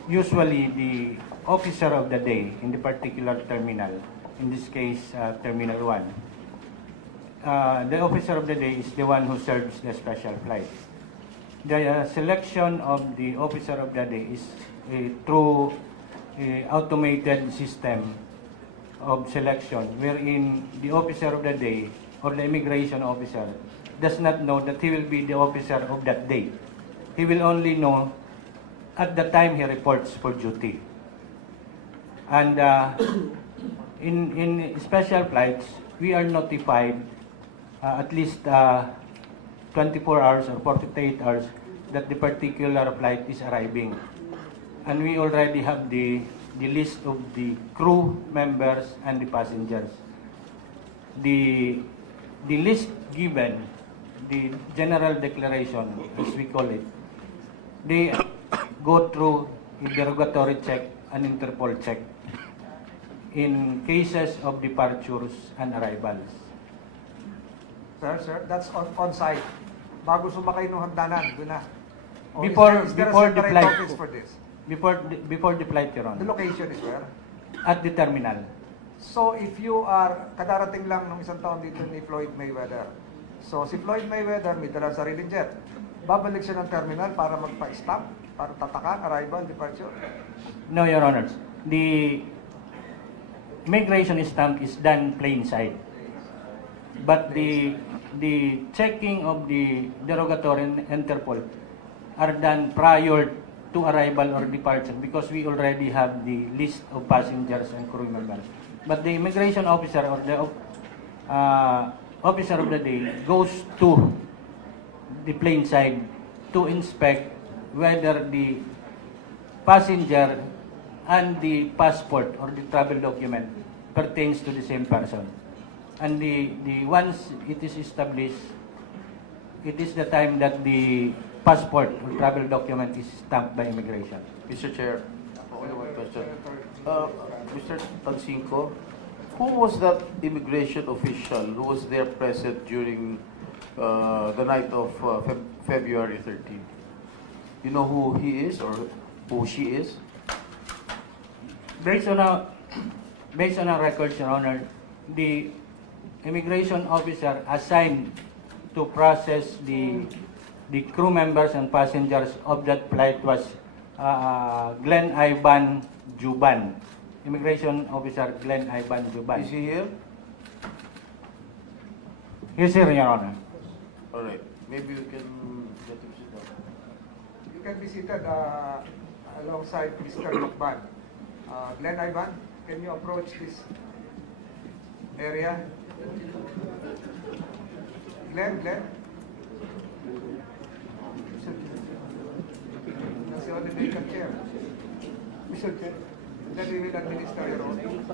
usually the officer of the day in the particular terminal, in this case Terminal 1, the officer of the day is the one who serves the special flight. The selection of the officer of the day is through automated system of selection wherein the officer of the day or the immigration officer does not know that he will be the officer of that day. He will only know at the time he reports for duty. And in special flights, we are notified at least 24 hours or 48 hours that the particular flight is arriving. And we already have the list of the crew members and the passengers. The list given, the general declaration, as we call it, they go through a derogatory check and Interpol check in cases of departures and arrivals. Sir, that's on site. Bago sumakay ng hagdanan, doon na. Or Before is there a the separate flight, office for this? before the flight, Your The Honor, location is where? at the terminal. So if you are, kadarating lang ng isang taon dito ni Floyd Mayweather. So si Floyd Mayweather may dalang sariling jet. Babalik siya ng terminal para magpa-stop, para tatakan, arrival, departure. No, Your Honors. The immigration stamp is done plain sight. But the checking of the derogatory and Interpol are done prior to arrival or departure because we already have the list of passengers and crew members. But the immigration officer or the officer of the day goes to the plane side to inspect whether the passenger and the passport or the travel document pertains to the same person. And the once it is established, it is the time that the passport or travel document is stamped by immigration. Mr. Chair, only one question. Mr. Tagsinko, who was that immigration official who was there present during the night of February 13? You know who he is or who she is? Based on our records, Your Honor, the immigration officer assigned to process the crew members and passengers of that flight was Glenn Ivan Juban. Immigration officer Glenn Ivan Juban. Is he here? He's here, Your Honor. All right. Maybe we can let him sit down. You can be seated alongside Mr. Lokban. Glenn Ivan, can you approach this area? Glenn? That's the only vacant chair. Mr. Chair. Then we will administer your oath.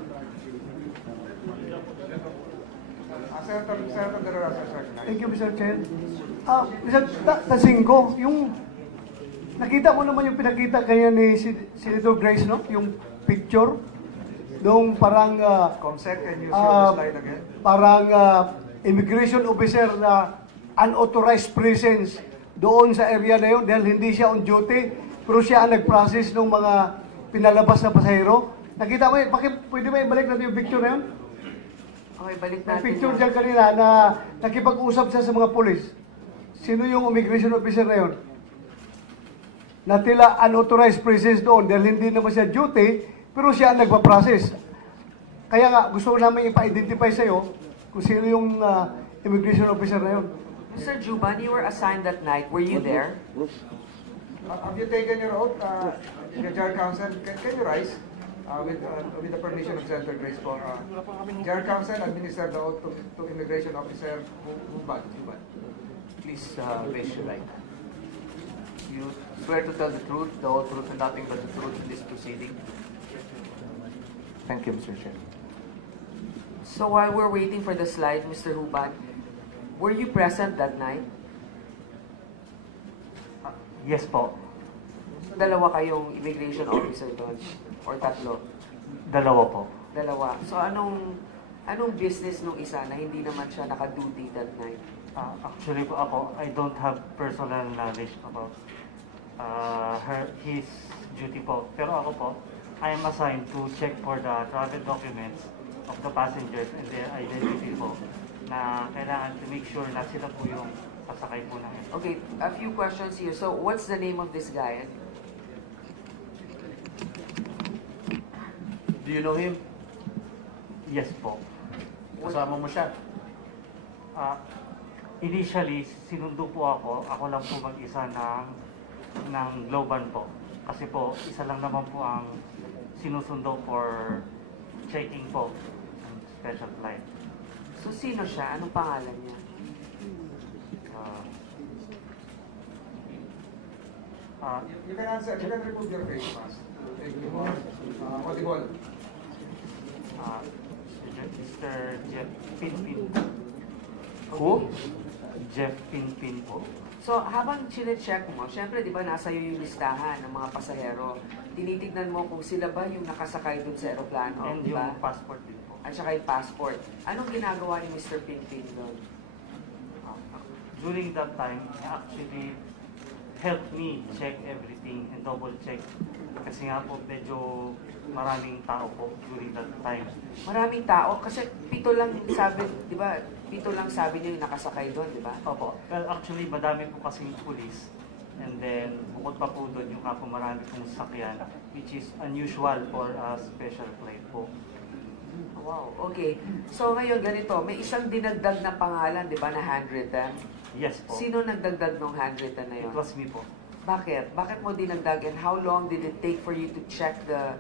Senator De La Rosa, sir. Thank you, Mr. Chair. Mr. Tasingko, yung nakita mo naman yung pinakita kanya ni Senator Grace, no? Yung picture nung parang Comsec, can you show the slide again? parang immigration officer na unauthorized presence doon sa area na yun dahil hindi siya on duty, pero siya ang nag-process ng mga pinalabas na pasahero. Nakita mo yun? Pwede ba ibalik natin yung picture na yun? Okay, balik May natin. picture yan. dyan kanina na nakipag-usap siya sa mga polis. Sino yung immigration officer na yun? Na tila unauthorized presence doon dahil hindi naman siya duty, pero siya ang nagpa-process. Kaya nga, gusto ko namin ipa-identify sa'yo kung sino yung immigration officer na yun. Mr. Juban, you were assigned that night. Were you there? Have you taken your oath, the Jar Council? Can you rise with the permission of Senator Grace po? Jar Council, administer the oath to Immigration Officer Huban. Please raise your right hand. You swear to tell the truth, the whole truth, and nothing but the truth in this proceeding? Thank you, Mr. Chair. So while we're waiting for the slide, Mr. Huban, were you present that night? Yes po. Dalawa kayong immigration officer doon? Or tatlo? Dalawa po. Dalawa. So anong business nung isa na hindi naman siya naka-duty that night? Actually po ako, I don't have personal knowledge about his duty po. Pero ako po, I am assigned to check for the travel documents of the passengers and their identity po na kailangan to make sure na sila po yung pasakay po namin. Okay, a few questions here. So what's the name of this guy? Do you know him? Yes po. Kasama mo siya? Initially, sinundo po ako. Ako lang po mag-isa ng ng Globan po. Kasi po, isa lang naman po ang sinusundo for checking po ng special flight. So, sino siya? Anong pangalan niya? You can answer. You can remove your face mask to make you more audible. Mr. Jeff Pinpin. Who? Jeff Pinpin po. So, habang chine-check mo, syempre, di ba, nasa iyo yung listahan ng mga pasahero. Tinitignan mo kung sila ba yung nakasakay dun sa aeroplano, And di ba? yung passport din po. At saka yung passport. Anong ginagawa ni Mr. Pinpin doon? During that time, he actually helped me check everything and double check. Kasi nga po, medyo maraming tao po during that time. Maraming tao, kasi 7 lang sabi, di ba? 7 lang sabi niyo yung nakasakay doon, di ba? Opo. Well, actually, madami po kasing police. And then, bukod pa po doon, yung kapo marami pong sakyan, which is unusual for a special flight po. Wow, okay. So ngayon ganito, may isang dinagdag na pangalan, di ba, na handwritten? Yes po. Sino nagdagdag ng handwritten na yun? It was me po. Bakit? Bakit mo dinagdag and how long did it take for you to check the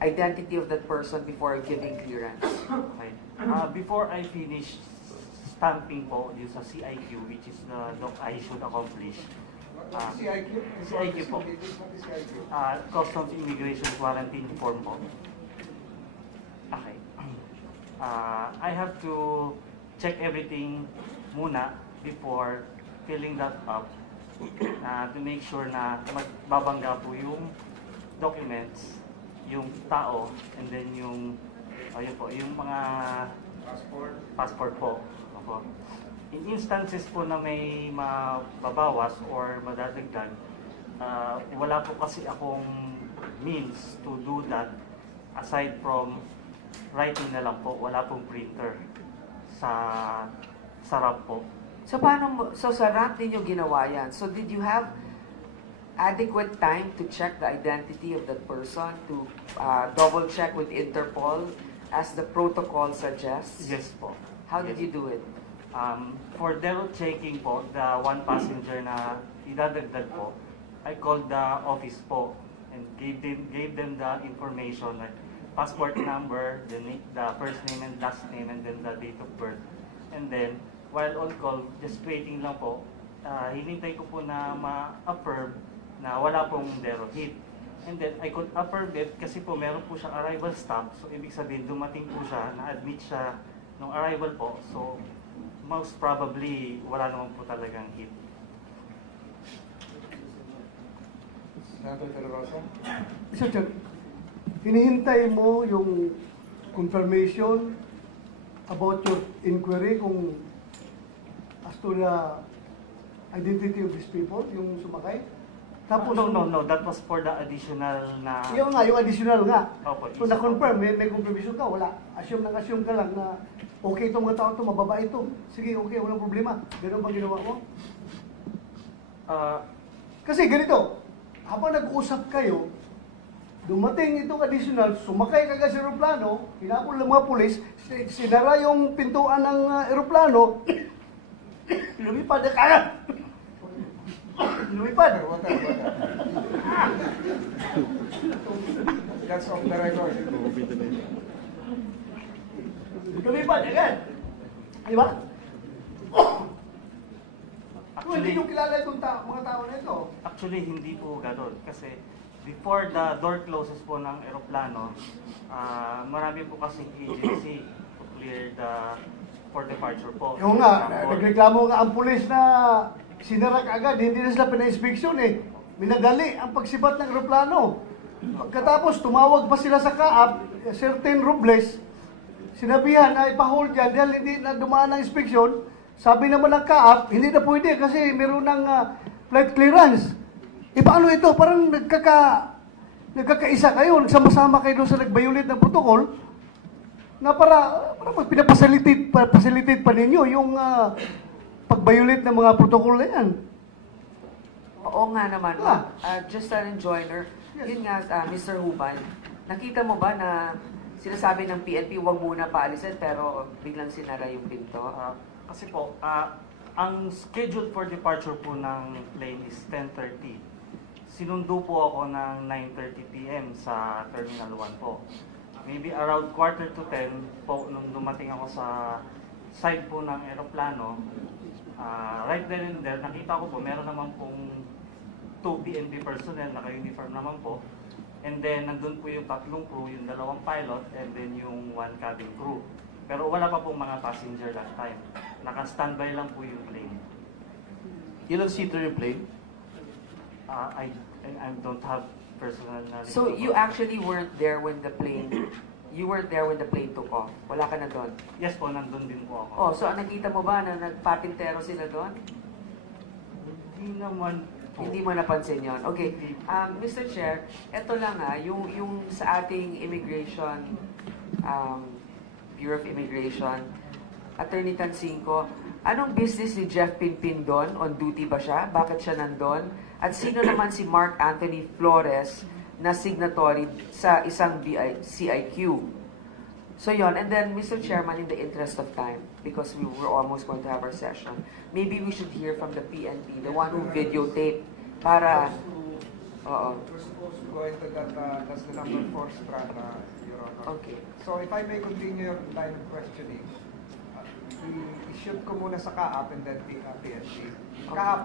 identity of that person before giving clearance? Okay. Before I finish stamping po yung sa CIQ, which is the doc I should accomplish. CIQ? CIQ po. What is CIQ? Customs Immigration Quarantine Form po. Okay. I have to check everything muna before filling that up to make sure na magbabangga po yung documents, yung tao, and then yung ayun po, yung mga passport po. Opo. In instances po na may mababawas or madadagdag, wala po kasi akong means to do that aside from writing na lang po, wala pong printer sa sarap po. So paano mo, so sa RAT ninyo ginawa yan. So did you have adequate time to check the identity of that person, to double check with Interpol as the protocol suggests? Yes po. How did Yes. you do it? For double checking po, the one passenger na idadagdag po, I called the office po and gave them the information like passport number, the first name and last name, and then the date of birth. And then, while on call, just waiting lang po, hinintay ko po na ma-affirm na wala pong zero hit. And then, I could affirm it kasi po meron po siyang arrival stamp. So, ibig sabihin, dumating po siya, na-admit siya nung arrival po. So, most probably, wala naman po talagang hit. Senator De La Rosa? Mr. Chair, hinihintay mo yung confirmation about your inquiry kung as to the identity of these people, yung sumakay? Tapos, No. That was for the additional na... Yung nga, yung additional nga. Opo, So na-confirm, may confirmation ka, wala. Assume ka lang na okay itong mga tao ito, mababa ito. Sige, okay, walang problema. Ganun ba ginawa mo? Kasi ganito, habang nag-usap kayo, dumating itong additional, sumakay ka sa aeroplano, hinapon ng mga pulis, sinara yung pintuan ng aeroplano, lumipad na kaya. Lumipad. Water. That's off the record. Lumipad agad. Di ba? Kung hindi nyo kilala itong mga tao na ito. Actually, hindi po gano'n. Kasi before the door closes po ng aeroplano, marami po kasing agency to clear for departure po. Yung nga, nagreklamo nga ang pulis na sinarak agad, hindi na sila pina-inspeksyon eh. Minadali ang pagsibat ng aeroplano. Pagkatapos, tumawag pa sila sa kaap, certain Robles, sinabihan na ipa-hold yan dahil hindi na dumaan ang inspeksyon. Sabi naman ng kaap, hindi na pwede kasi meron ng flight clearance. E paano ito? Parang nagkakaisa kayo, nagsama-sama kayo doon sa nag-violate ng protocol na para pinapasalitate pa ninyo yung pag-violate ng mga protocol na yan. Oo nga naman. Just an joiner. Yes. Yun nga, Mr. Huban, nakita mo ba na sinasabi ng PNP, huwag muna paalisin, pero biglang sinara yung pinto? Kasi po, Ang schedule for departure po ng plane is 10:30. Sinundo po ako ng 9:30 p.m. sa Terminal 1 po. Maybe around quarter to 10 po nung dumating ako sa side po ng eroplano, right then and there, nakita ko po meron naman pong 2 PNP personnel, naka-uniform naman po. And then nandun po yung tatlong crew, yung dalawang pilot, and then yung 1 cabin crew. Pero wala pa pong mga passenger that time. Naka-standby lang po yung plane. Ilang seater yung plane? I don't have personal knowledge. So you actually weren't there when the plane took off? Wala ka na doon? Yes po, nandun din po ako. Oh, so nakita mo ba na nagpatintero sila doon? Hindi naman po. Hindi mo napansin yon. Okay. Mr. Chair, eto lang yung sa ating immigration, Bureau of Immigration, Attorney Tansinko, anong business ni Jeff Pinpin doon? On duty ba siya? Bakit siya nandun? At sino naman si Mark Anthony Flores na signatory sa isang CIQ? So yon. And then, Mr. Chairman, in the interest of time, because we're almost going to have our session, maybe we should hear from the PNP, the one who videotaped, para... Oo. We're supposed to go into that, that's the number 4 strata, Your Honor. Okay. So if I may continue your line of questioning, i-shoot ko muna sa CAAP and then PNP. CAAP,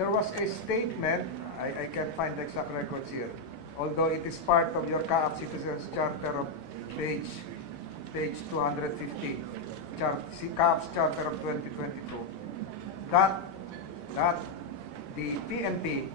there was a statement, I can't find the exact records here, although it is part of your CAAP Citizens Charter of page 250, CAAP's Charter of 2022, that the PNP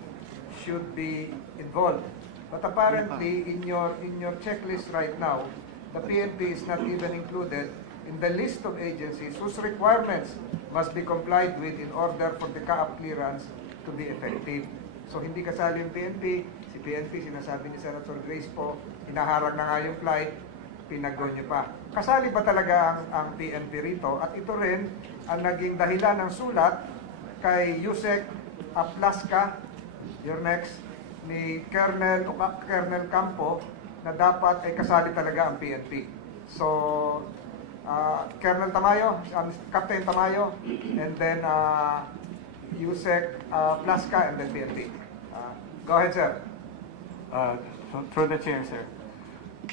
should be involved. But apparently, in your checklist right now, the PNP is not even included in the list of agencies whose requirements must be complied with in order for the CAAP clearance to be effective. So hindi kasali yung PNP, si PNP, sinasabi ni Senator Grace po, hinaharang na nga yung flight, pinag-go nyo pa. Kasali ba talaga ang PNP rito? At ito rin ang naging dahilan ng sulat kay Yusek Aplaska, your next, ni Colonel Campo, na dapat ay kasali talaga ang PNP. So, Colonel Tamayo, Captain Tamayo, and then Yusek Plaska, and then PNP. Go ahead, sir. So through the chair, sir.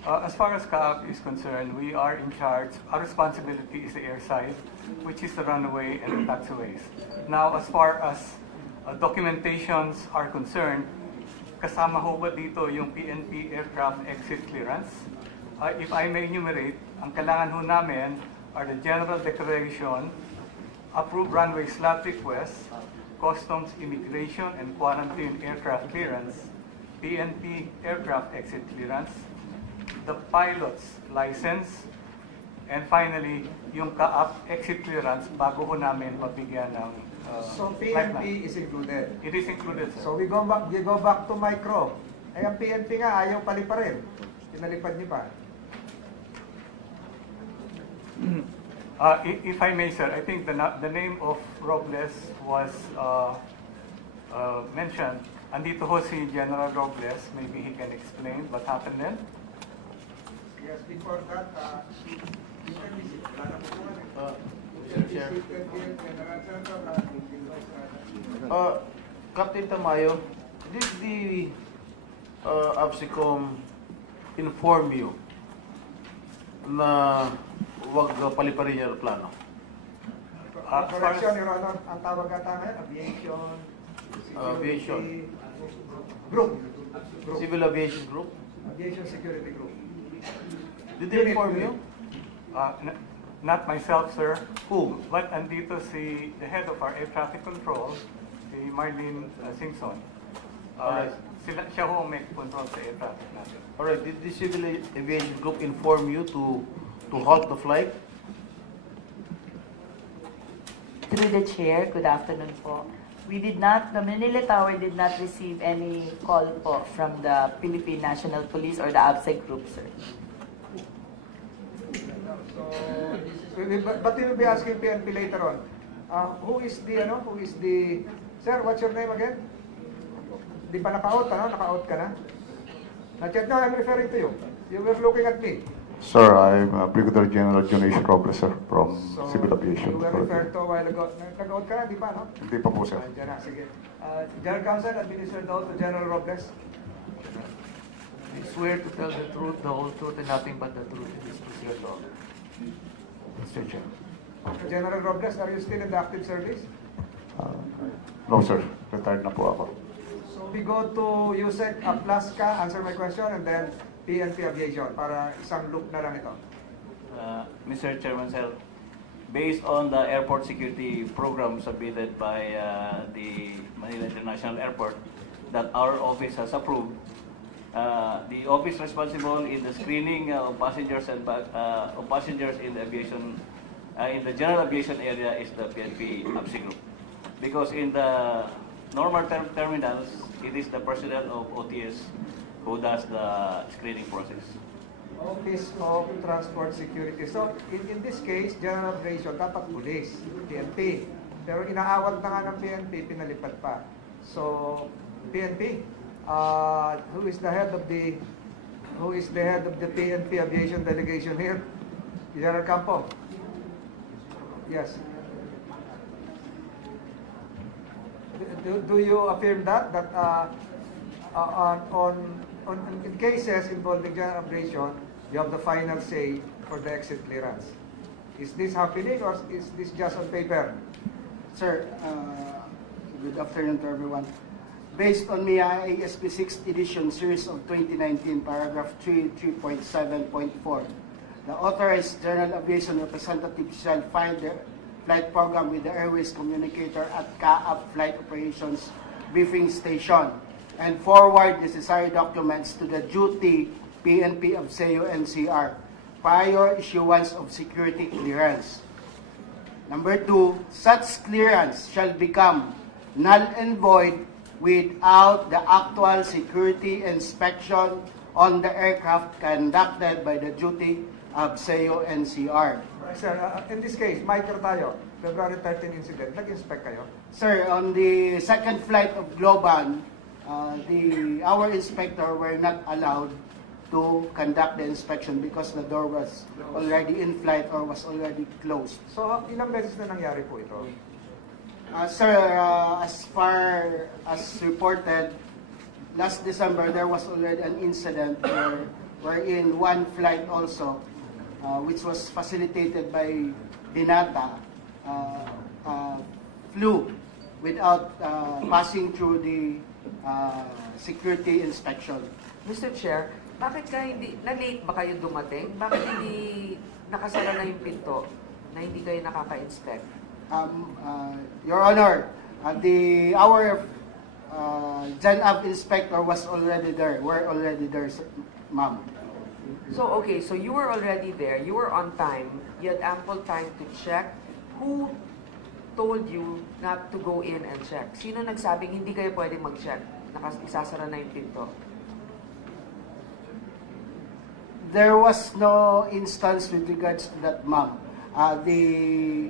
As far as CAAP is concerned, we are in charge. Our responsibility is the airside, which is the runway and the taxiways. Now, as far as documentations are concerned, kasama ho ba dito yung PNP aircraft exit clearance? If I may enumerate, ang kailangan ho namin are the General Declaration, Approved Runway Slot Request, Customs, Immigration, and Quarantine Aircraft Clearance, PNP Aircraft Exit Clearance, the pilot's license, and finally, yung CAAP exit clearance bago ho namin mabigyan ng So flight plan. PNP is included. It is included, sir. So we go back to micro. Ay ang PNP nga ayaw paliparin. Pinalipad niyo pa. If I may, sir, I think the name of Robles was mentioned. Andito ho si General Robles. Maybe he can explain what happened then. Yes, before that, you can visit. Mr. Chair. Captain Tamayo, did the ABSICOM inform you na huwag paliparin yung aeroplano? Correction, Your Honor. Ang tawag ata ngayon, aviation, Aviation. Group. Civil Aviation Group? Aviation Security Group. Did they inform you? Not myself, sir. Who? But andito the head of our air traffic control, si Marlene Simpson. Alright. Siya ho ang may control sa air traffic natin. Alright, did the Civil Aviation Group inform you to halt the flight? Through the chair, good afternoon po. We did not, the Manila Tower did not receive any call po from the Philippine National Police or the ABSEC group, sir. So, but we will be asking PNP later on. Who is the, sir, what's your name again? Di pa naka-out, ano? Naka-out ka na? Not yet, no, I'm referring to you. You were looking at me. Sir, I'm Brigadier General Johnation Robles, sir, from So, Civil Aviation. you were referred to a while ago. Nag-out ka na, di ba, no? Hindi pa po, sir. Diyan na, sige. General Counsel, administer daw to General Robles. I swear to tell the truth, the whole truth, and nothing but the truth in this proceeding. Mr. Chair. General Robles, are you still in the active service? No, sir. Retired na po ako. So we go to USEC, Plaska, answer my question, and then PNP Aviation para isang loop na lang ito. Mr. Chairman, sir, based on the airport security program submitted by the Manila International Airport that our office has approved, the office responsible in the screening of passengers and of passengers in the aviation, in the general aviation area is the PNP ABSI group. Because in the normal terminals, it is the personnel of OTS who does the screening process. Office of Transport Security. So, in this case, General Aviation, dapat police, PNP. Pero inaawat na nga ng PNP, pinalipat pa. So, PNP, who is the head of the PNP Aviation delegation here? General Campo. Yes. Do you affirm that in cases involving general aviation, you have the final say for the exit clearance? Is this happening or is this just on paper? Sir, good afternoon to everyone. Based on MIA ASP 6th edition series of 2019, paragraph 3.7.4, the authorized general aviation representative shall file the flight program with the airways communicator at CAAP Flight Operations Briefing Station and forward necessary documents to the duty PNP of SEO NCR prior issuance of security clearance. Number 2, such clearance shall become null and void without the actual security inspection on the aircraft conducted by the duty of SEO NCR. Sir, in this case, Michael tayo, February 13 incident, nag-inspect kayo? Sir, on the second flight of Globan, our inspector were not allowed to conduct the inspection because the door was already in flight or was already closed. So, ilang beses na nangyari po ito? Sir, as far as reported, last December there was already an incident wherein one flight also, which was facilitated by Binata, flew without passing through the security inspection. Mr. Chair, bakit na-late ba kayo dumating? Bakit hindi nakasara na yung pinto na hindi kayo nakaka-inspect? Your Honor, our Gen-Av inspector was already there. We're already there, ma'am. So, okay, so you were already there. You were on time. You had ample time to check. Who told you not to go in and check? Sino nagsabing hindi kayo pwedeng mag-check? Isasara na yung pinto. There was no instance with regards to that, ma'am. The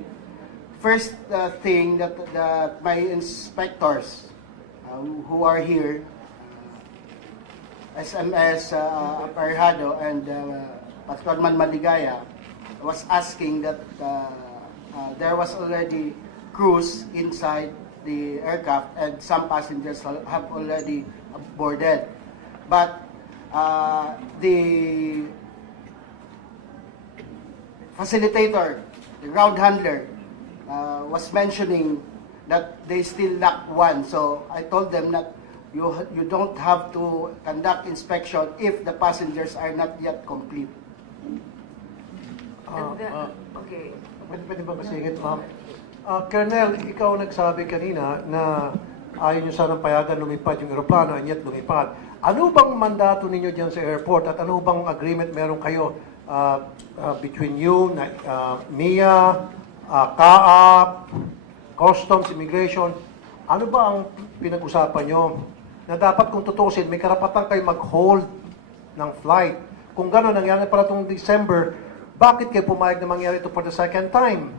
first thing that my inspectors who are here, SMS Aparjado and Patrolman Maligaya, was asking that there was already crews inside the aircraft and some passengers have already boarded. But the facilitator, the ground handler, was mentioning that they still lack one. So I told them that you don't have to conduct inspection if the passengers are not yet complete. Okay. Pwede ba masingit, ma'am? Colonel, ikaw nagsabi kanina na ayaw nyo sanang payagan lumipad yung aeroplano and yet lumipad. Ano bang mandato ninyo dyan sa airport at ano bang agreement meron kayo between you, MIA, CAAP, Customs, Immigration? Ano ba ang pinag-usapan nyo na dapat kung tutusin, may karapatan kayo mag-hold ng flight? Kung gano'n, nangyari pala itong December, bakit kayo pumayag na mangyari ito for the second time?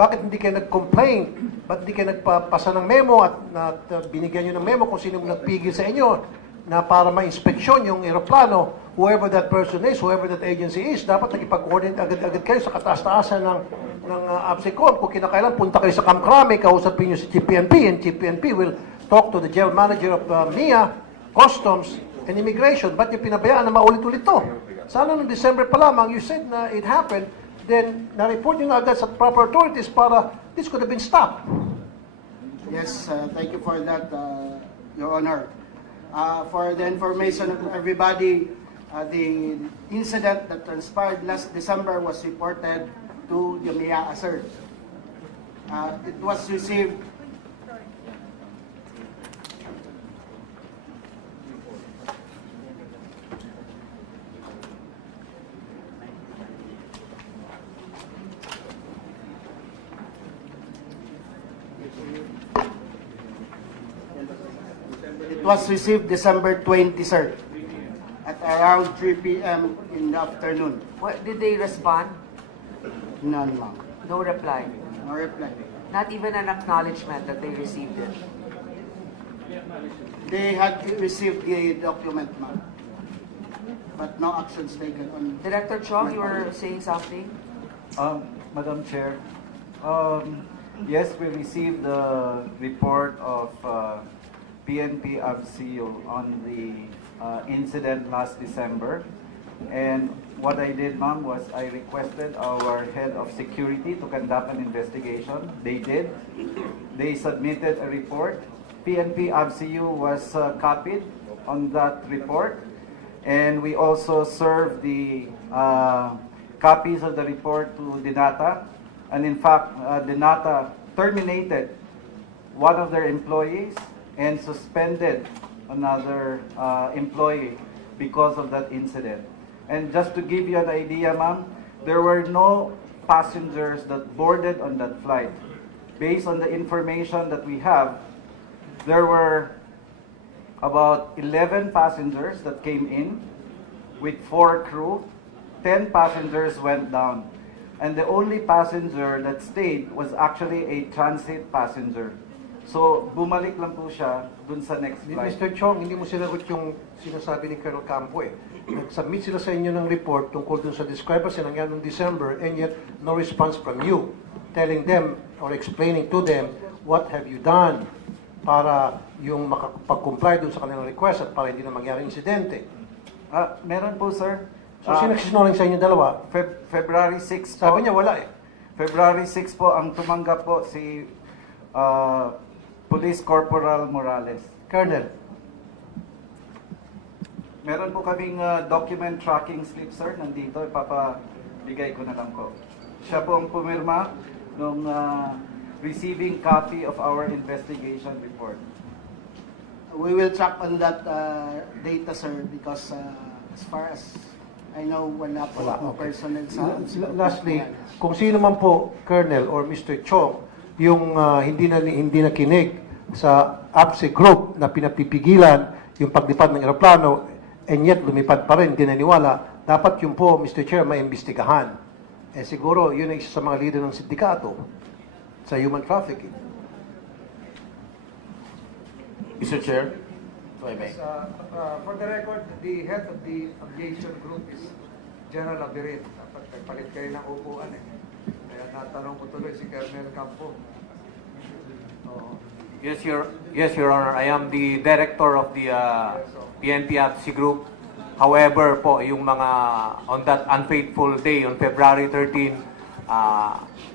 Bakit hindi kayo nag-complain? Bakit hindi kayo nagpapasa ng memo at binigyan nyo ng memo kung sino nagpigil sa inyo na para ma-inspeksyon yung eroplano, whoever that person is, whoever that agency is, dapat nakipag-coordinate agad-agad kayo sa kataas-taasan ng ABSECOM. Kung kinakailan, punta kayo sa Kamkrame, kausapin nyo si Chief PNP, and Chief PNP will talk to the General Manager of MIA, Customs, and Immigration. Ba't yung pinabayaan na maulit-ulit to? Sana noong December pa lamang, you said na it happened, then na-report nyo na agad sa proper authorities para this could have been stopped. Yes, thank you for that, Your Honor. For the information of everybody, the incident that transpired last December was reported to the MIA, sir. It was received. It was received December 20, sir, at around 3 p.m. in the afternoon. What, did they respond? None, ma'am. No reply. No reply. Not even an acknowledgement that they received it. They had received the document, ma'am, but no actions taken on. Director Chong, you were saying something? Madam Chair, yes, we received the report of PNP ABSECO on the incident last December. And what I did, ma'am, was I requested our head of security to conduct an investigation. They did. They submitted a report. PNP ABSECO was copied on that report. And we also served the copies of the report to DINATA. And in fact, DINATA terminated one of their employees and suspended another employee because of that incident. And just to give you an idea, ma'am, there were no passengers that boarded on that flight. Based on the information that we have, there were about 11 passengers that came in with 4 crew. 10 passengers went down. And the only passenger that stayed was actually a transit passenger. So, bumalik lang po siya dun sa next flight. Mr. Chong, hindi mo sinagot yung sinasabi ni Colonel Campo eh. Nag-submit sila sa inyo ng report tungkol dun sa discrepancy nangyari noong December, and yet no response from you telling them or explaining to them what have you done para yung makapag-comply dun sa kanilang request at para hindi na mangyari insidente. Meron po, sir. So, sino nagsisinungaling sa inyo dalawa? February 6 po. Sabi niya, wala eh. February 6 po, ang tumanggap po si Police Corporal Morales. Colonel. Meron po kaming document tracking slip, sir. Nandito, ipapabigay ko na lang po. Siya po ang pumirma nung receiving copy of our investigation report. We will track on that data, sir, because as far as I know, wala po akong personnel sa... Lastly, kung sino man po, Colonel or Mr. Chong, yung hindi na kinig sa ABSEC group na pinapipigilan yung paglipad ng eroplano and yet lumipad pa rin, hindi naniwala, dapat yung po, Mr. Chair, maimbestigahan. Eh siguro, yun ay isa sa mga leader ng sindikato sa human trafficking. Mr. Chair, if I may. For the record, the head of the aviation group is General Abirin. Dapat nagpalit kayo ng upuan eh. Kaya natanong ko tuloy si Colonel Campo. Yes, Your Honor. I am the director of the PNP ABSECO Group. However po, yung mga on that unfaithful day, on February 13,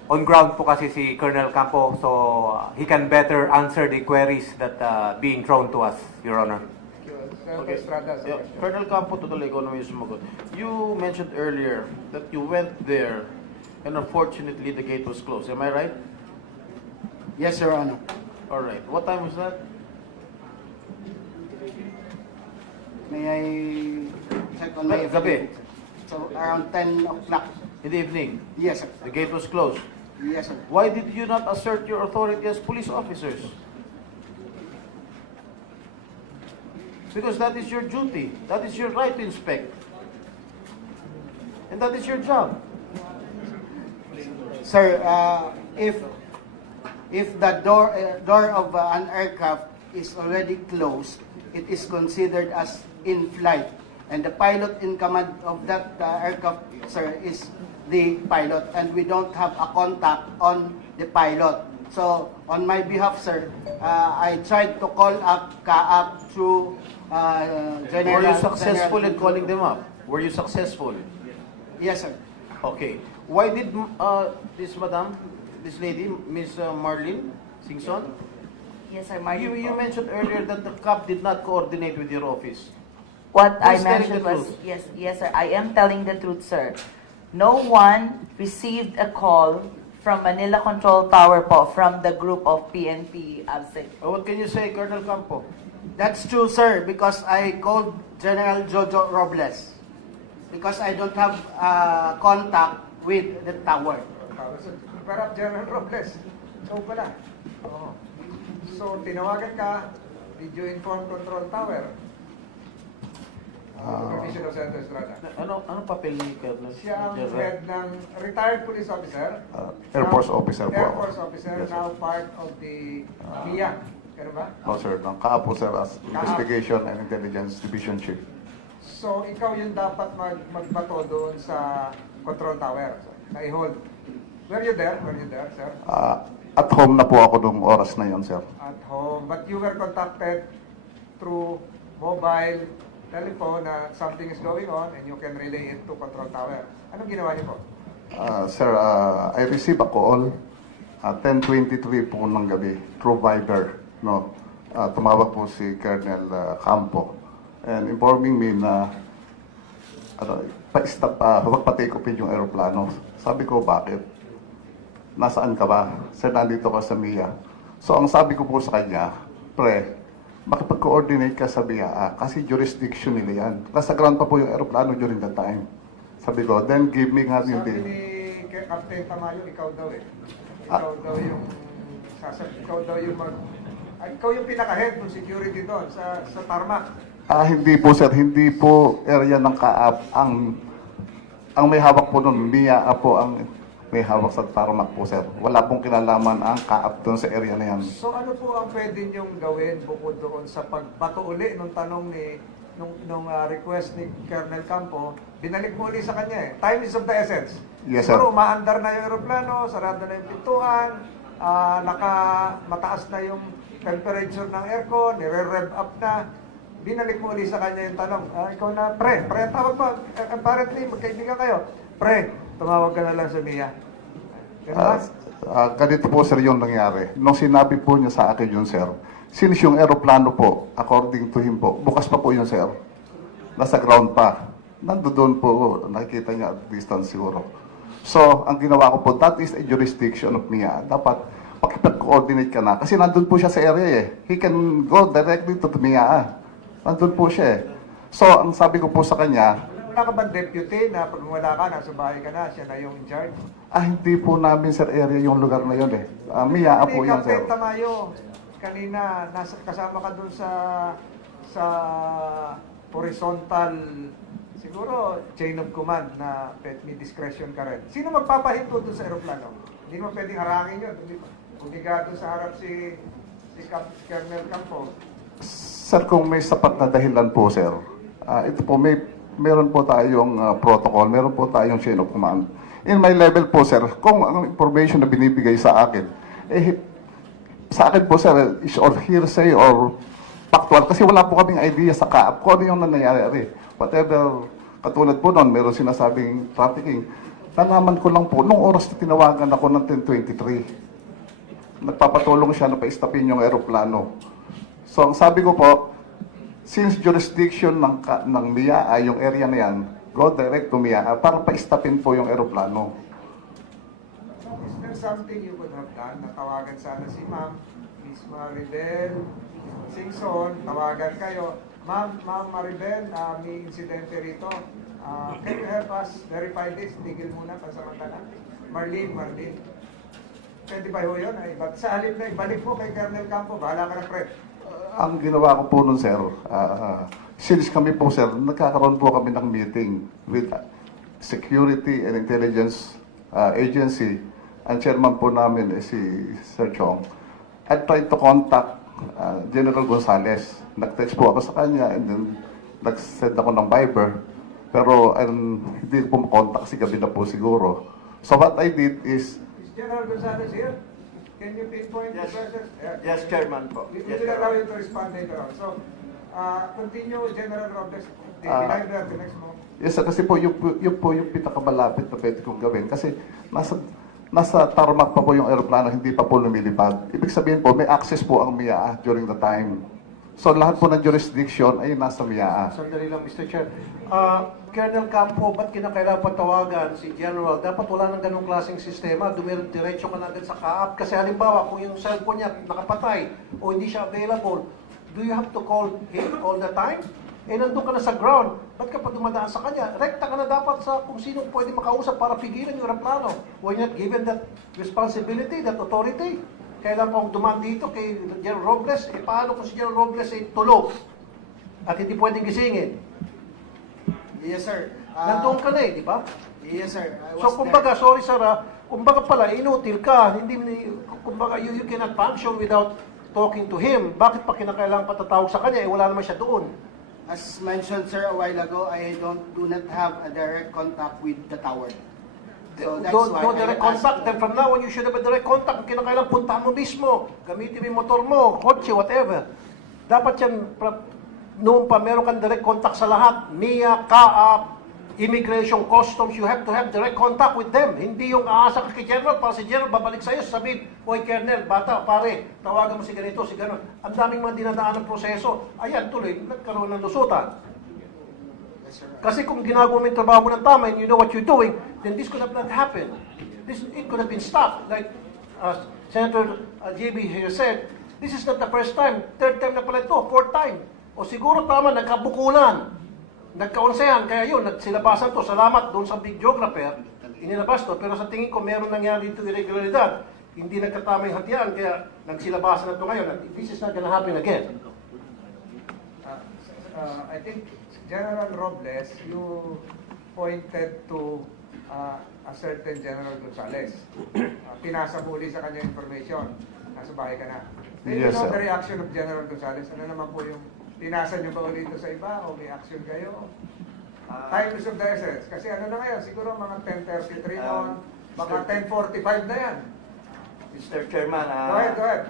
on ground po kasi si Colonel Campo, so he can better answer the queries that being thrown to us, Your Honor. Okay. Yeah. Colonel Campo, tutuloy ko naman yung sumagot. You mentioned earlier that you went there and unfortunately the gate was closed. Am I right? Yes, Your Honor. All right. What time was that? May I check on my... Gabi. So, around 10 o'clock. In the evening? Yes, sir. The gate was closed? Yes, sir. Why did you not assert your authority as police officers? Because that is your duty. That is your right to inspect. And that is your job. Sir, if the door of an aircraft is already closed, it is considered as in flight. And the pilot in command of that aircraft, sir, is the pilot, and we don't have a contact on the pilot. So, on my behalf, sir, I tried to call up CAAP through General... Were you successful in General- calling them up? Were you successful? Yes, sir. Okay. Why did this lady, Miss Marlene Singson, Yes, sir, Martin you po. mentioned earlier that the CAP did not coordinate with your office. What I Who's telling mentioned the was, truth? yes, sir, I am telling the truth, sir. No one received a call from Manila Control Tower po, from the group of PNP ABSEC. What can you say, Colonel Campo? That's true, sir, because I called General Jojo Robles because I don't have contact with the tower. Perhaps General Robles. So pala. Oo. So, tinawagan ka, did you inform Control Tower? Supervision of Senator Estrada. Ano papel ni Colonel? Siya ang head ng retired police officer. Air Force officer po Air ako. Force officer, Yes, sir. now part of the MIA. Ganun ba? No, sir. Ng CAAP po, sir, as Investigation and Intelligence Division Chief. So, ikaw yung dapat magbato doon sa Control Tower. Na i-hold. Were you there? Were you there, sir? At home na po ako nung oras na yon, sir. At home. But you were contacted through mobile telephone na something is going on and you can relay it to Control Tower. Anong ginawa niyo po? Sir, I received a call 10:23 po ng gabi through Viber. No? Tumawag po si Colonel Campo and informing me na pa-stop huwag pa-take off yung aeroplano. Sabi ko, bakit? Nasaan ka ba? Sir, nandito ka sa MIA. So, ang sabi ko po sa kanya, pre, makipag-coordinate ka sa BIA kasi jurisdiction nila yan. Nasa ground pa po yung aeroplano during that time. Sabi ko, then give me nga yung Sabi ni Captain Tamayo, ikaw daw eh. Ikaw daw yung ikaw yung pinaka-head ng security doon sa tarmac. Hindi po, sir. Hindi po area ng CAAP. Ang may hawak po nun, BIA po ang may hawak sa tarmac po, sir. Wala pong kinalaman ang CAAP doon sa area na yan. So ano po ang pwede niyong gawin bukod doon sa pagbato uli nung tanong ni nung request ni Colonel Campo, binalik mo uli sa kanya eh. Time is of the essence. Yes, sir. Siguro umaandar na yung aeroplano, sarado na yung pintuan, mataas na yung temperature ng aircon, nire-rev up na. Binalik mo uli sa kanya yung tanong, ikaw na, pre, ang tawag mo, apparently magkaibigan kayo, pre, tumawag ka na lang sa MIA. Ganito po, sir, yung nangyari. Nung sinabi po niya sa akin yun, sir, since yung aeroplano po, according to him po, bukas pa po yun, sir. Nasa ground pa. Nandoon po, nakikita niya at distance siguro. So, ang ginawa ko po, that is a jurisdiction of MIA. Dapat makipag-coordinate ka na. Kasi nandun po siya sa area eh. He can go directly to the MIA. Nandun po siya eh. So, ang sabi ko po sa kanya, wala ka bang deputy na pag wala ka, nasa bahay ka na, siya na yung in charge? hindi po namin, sir, area yung lugar na yun eh. MIA po yun, sir. Captain Tamayo, kanina kasama ka dun sa horizontal, siguro chain of command na may discretion ka rin. Sino magpapahinto dun sa aeroplano? Hindi mo pwedeng harangin yun. Obligado sa harap si Colonel Campo. Sir, kung may sapat na dahilan po, sir, ito po, meron po tayong protocol, meron po tayong chain of command. In my level po, sir, kung ang information na binibigay sa akin, sa akin po, sir, is or hearsay or factual, kasi wala po kaming idea sa CAAP kung ano yung nangyayari. Whatever, katulad po noon, meron sinasabing trafficking. Nalaman ko lang po, nung oras na tinawagan ako ng 10:23, nagpapatulong siya na pa-stopin yung aeroplano. So, ang sabi ko po, since jurisdiction ng MIA, yung area na yan, go direct to MIA para pa-stopin po yung aeroplano. Is there something you could have done? Natawagan sana si Ma'am, Miss Maribel Singson, tawagan kayo. Ma'am Maribel, may insidente rito. Can you help us verify this? Tigil muna pansamantala. Marlene. Pwede ba ho yun? But sa halip na ibalik mo kay Colonel Campo, bahala ka na, pre. Ang ginawa ko po nun, sir, since kami po, sir, nagkakaroon po kami ng meeting with Security and Intelligence Agency. Ang chairman po namin si Sir Chong. I tried to contact General Gonzales. Nag-text po ako sa kanya and then nag-send ako ng Viber. Pero hindi po makontak kasi gabi na po siguro. So what I did is... Is General Gonzales here? Can you pinpoint the person? Yes, Chairman po. We Yes, will Chairman. allow you to respond later on. So, continue, General Robles. Deliver that the next moment. Yes, sir, kasi po yun po yung pinakamalapit na pwede kong gawin. Kasi nasa tarmac pa po yung aeroplano, hindi pa po lumilipad. Ibig sabihin po, may access po ang MIAA during the time. So lahat po ng jurisdiction ay nasa MIAA. Sandali lang, Mr. Chair. Colonel Campo, ba't kinakailangan patawagan si General? Dapat wala ng ganong klaseng sistema. Dumiretso ka na agad sa kaap. Kasi halimbawa, kung yung cellphone niya nakapatay o hindi siya available, do you have to call him all the time? Eh, nandun ka na sa ground. Ba't ka pa dumadaan sa kanya? Rekta ka na dapat sa kung sino pwede makausap para pigilan yung aeroplano. Why not given that responsibility, that authority? Kailan pong dumaan dito kay General Robles? Eh, paano kung si General Robles ay tulog at hindi pwedeng gisingin? Yes, sir. Nandun ka na eh, di ba? Yes, sir. I was So, kumbaga, sorry sir kumbaga pala, inutil ka. Kumbaga, you cannot function without talking to him. Bakit pa kinakailangan patatawag sa kanya? Eh, wala naman siya doon. As mentioned, sir, a while ago, I do not have a direct contact with the tower. So that's why No direct contact. Then from now on, you should have a direct contact. Kung kinakailangan, puntahan mo mismo. Gamitin mo yung motor mo, kotse, whatever. Dapat yan, noon pa, meron kang direct contact sa lahat. MIA, CAAP, Immigration, Customs, you have to have direct contact with them. Hindi yung aasa ka kay General, para si General babalik sa'yo, sabihin, "Hoy, Colonel, bata, pare, tawagan mo si ganito, si gano'n." Ang daming mga dinadaan ng proseso. Ayan, tuloy, nagkaroon ng lusutan. Kasi kung ginagawa mo yung trabaho mo ng tama and you know what you're doing, then this could have not happened. It could have been stopped. Like Senator JB here said, this is not the first time. Third time na pala ito, fourth time. O siguro tama, nagkabukulan. Nagkaonsehan, kaya yun, nagsilabasan to. Salamat doon sa big geographer, inilabas to. Pero sa tingin ko, meron nangyari dito irregularidad. Hindi nagkatama yung hatian, kaya nagsilabasan na to ngayon. This is not gonna happen again. I think, General Robles, you pointed to a certain General Gonzales. Pinasa mo uli sa kanya information. Nasa bahay ka na. Do you Yes, know sir. the reaction of General Gonzales? Ano naman po yung pinasa niyo ba ulit sa iba o may action kayo? Time is of the essence. Kasi ano na ngayon, siguro mga 10:33 noon, baka 10:45 na yan. Mr. Chairman, Go ahead.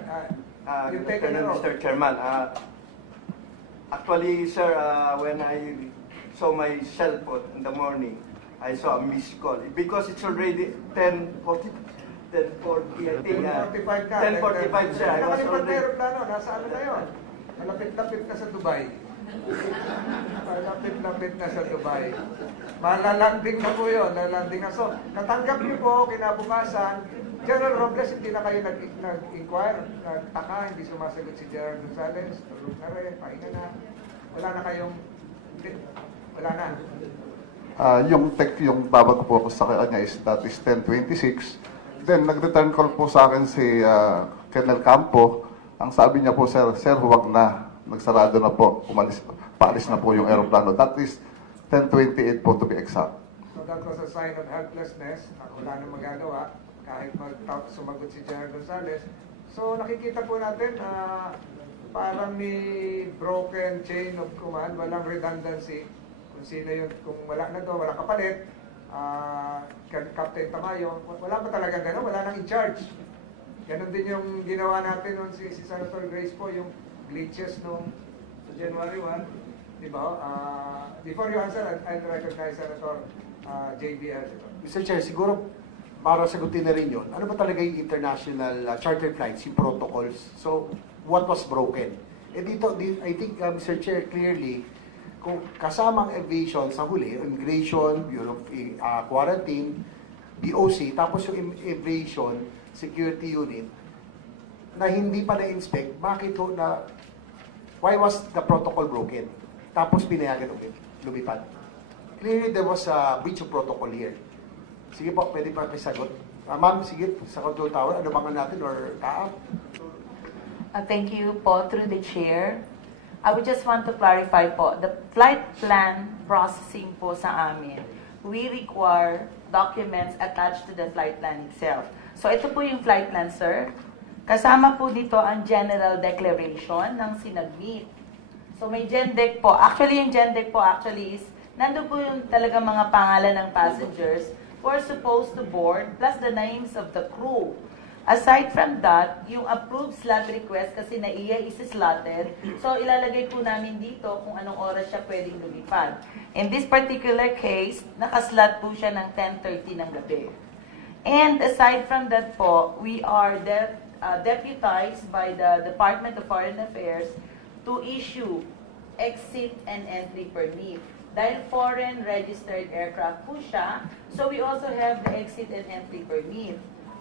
You good take afternoon, it Mr. Chairman. Actually, sir, when I saw my cell phone in the morning, I saw a missed call. Because it's already 10:40, I think. 10:45 ka. 10:45, sir. I was Nakalipad na already... aeroplano, nasa ano na yun? Malapit-lapit na sa Dubai. Malapit-lapit na sa Dubai. Malalanding na po yun, lalanding na. So, natanggap niyo po, kinabukasan, General Robles, hindi na kayo nag-inquire, nagtaka, hindi sumasagot si General Gonzales, tulog na rin, pahinga na. Wala na kayong, wala na. Yung tawag ko po sa kanya is that is 10:26. Then nag-return call po sa akin si Colonel Campo. Ang sabi niya po, sir, huwag na. Nagsarado na po. Paalis na po yung aeroplano. That is 10:28 po to be exact. So that was a sign of helplessness, na wala nang magagawa, kahit sumagot si General Gonzales. So nakikita po natin na parang may broken chain of command, walang redundancy. Kung sino yun, kung wala na to, wala kapalit, Captain Tamayo, wala pa talaga gano'n, wala nang in charge. Ganon din yung ginawa natin nung si Senator Grace po, yung glitches nung January 1. Di ba? Before you answer, I'll recognize Senator JBL. Mr. Chair, siguro para sagutin na rin yun, ano ba talaga yung international charter flights, yung protocols? So, what was broken? Dito, I think, Mr. Chair, clearly, kung kasamang aviation sa huli, immigration, Bureau of Quarantine, BOC, tapos yung aviation security unit, na hindi pa na-inspect, bakit ho na, why was the protocol broken? Tapos pinayagan ulit, lumipad. Clearly, there was a breach of protocol here. Sige po, pwede pa sagot. Ma'am, sige, sa control tower, ano bang natin or taap? Thank you po, through the chair. I would just want to clarify po, the flight plan processing po sa amin, we require documents attached to the flight plan itself. So ito po yung flight plan, sir. Kasama po dito ang general declaration ng sinagmit. So may GenDec po. Actually, yung GenDec po actually is, nandun po yung talagang mga pangalan ng passengers who are supposed to board plus the names of the crew. Aside from that, yung approved slot request kasi naiya is slotted, so ilalagay po namin dito kung anong oras siya pwedeng lumipad. In this particular case, nakaslot po siya ng 10:30 ng gabi. And aside from that po, we are deputized by the Department of Foreign Affairs to issue exit and entry permit. Dahil foreign registered aircraft po siya, so we also have the exit and entry permit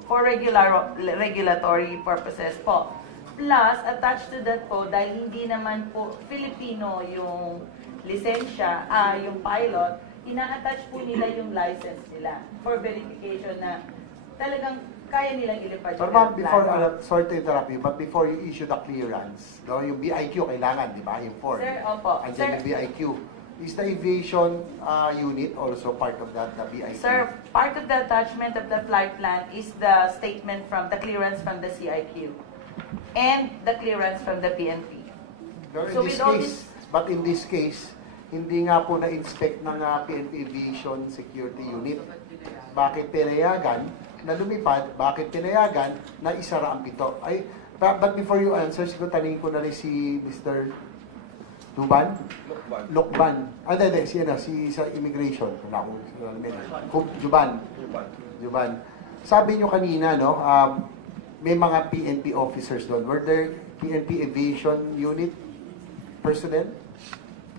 for regulatory purposes po. Plus, attached to that po, dahil hindi naman po Filipino yung lisensya, yung pilot, ina-attach po nila yung license nila for verification na talagang kaya nilang ilipad But yung ma'am, before, aeroplano. sorry to interrupt you, but before you issue the clearance, no, yung BIQ kailangan, di ba, yung form? Sir, opo. And Sir, then yung BIQ. Is the aviation unit also part of that, the BIQ? Sir, part of the attachment of the flight plan is the statement from the clearance from the CIQ and the clearance from the PNP. Pero So in this with all case, but in this case, hindi nga po na-inspect ng PNP Aviation Security Unit. Bakit pinayagan na lumipad? Bakit pinayagan na isara ang pito? But before you answer, siguro tanongin ko na rin si Mr. Luban? Lukban. Hindi, si sa immigration. Juban. Sabi nyo kanina, no, may mga PNP officers doon. Were there PNP Aviation Unit personnel?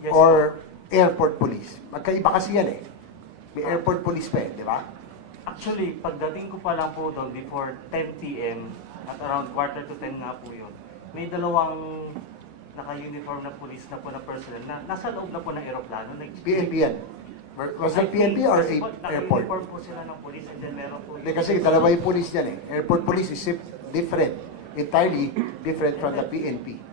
Yes, Or airport police? Magkaiba kasi yan eh. May airport police pa eh, di ba? Actually, pagdating ko pa lang po doon before 10 p.m. at around quarter to 10 nga po yun, may dalawang naka-uniform na police na po na personnel na nasa loob na po ng aeroplano. PNP yan. Was it PNP or airport? Naka-uniform po sila ng police and then meron po Hindi, kasi dalawa yung police yan eh. Airport police is different. Entirely different from the PNP.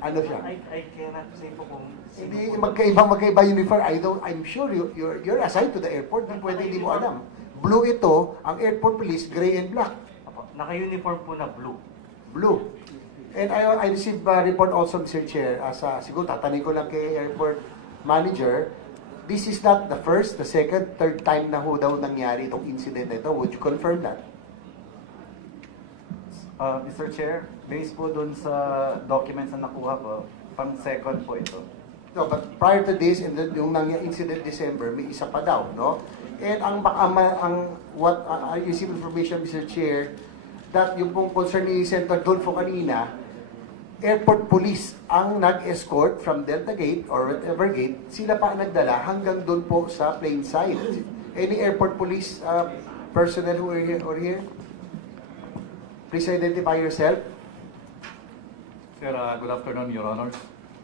Ano siya? I cannot say po kung Hindi, magkaiba uniform. I'm sure you're assigned to the airport. Pwede hindi mo alam. Blue ito, ang airport police, gray and black. Naka-uniform po na blue. Blue. And I received a report also, Mr. Chair, siguro tatanong ko lang kay airport manager, this is not the first, the second, third time na ho daw nangyari itong incident na ito. Would you confirm that? Mr. Chair, based po dun sa documents na nakuha ko, pang second po ito. No, but prior to this, and then yung incident December, may isa pa daw, no? And what I received information, Mr. Chair, that yung pong concern ni Senator Dolfo kanina, airport police ang nag-escort from Delta Gate or whatever gate, sila pa ang nagdala hanggang doon po sa plane side. Any airport police personnel who are here? Please identify yourself. Sir, good afternoon, Your Honors.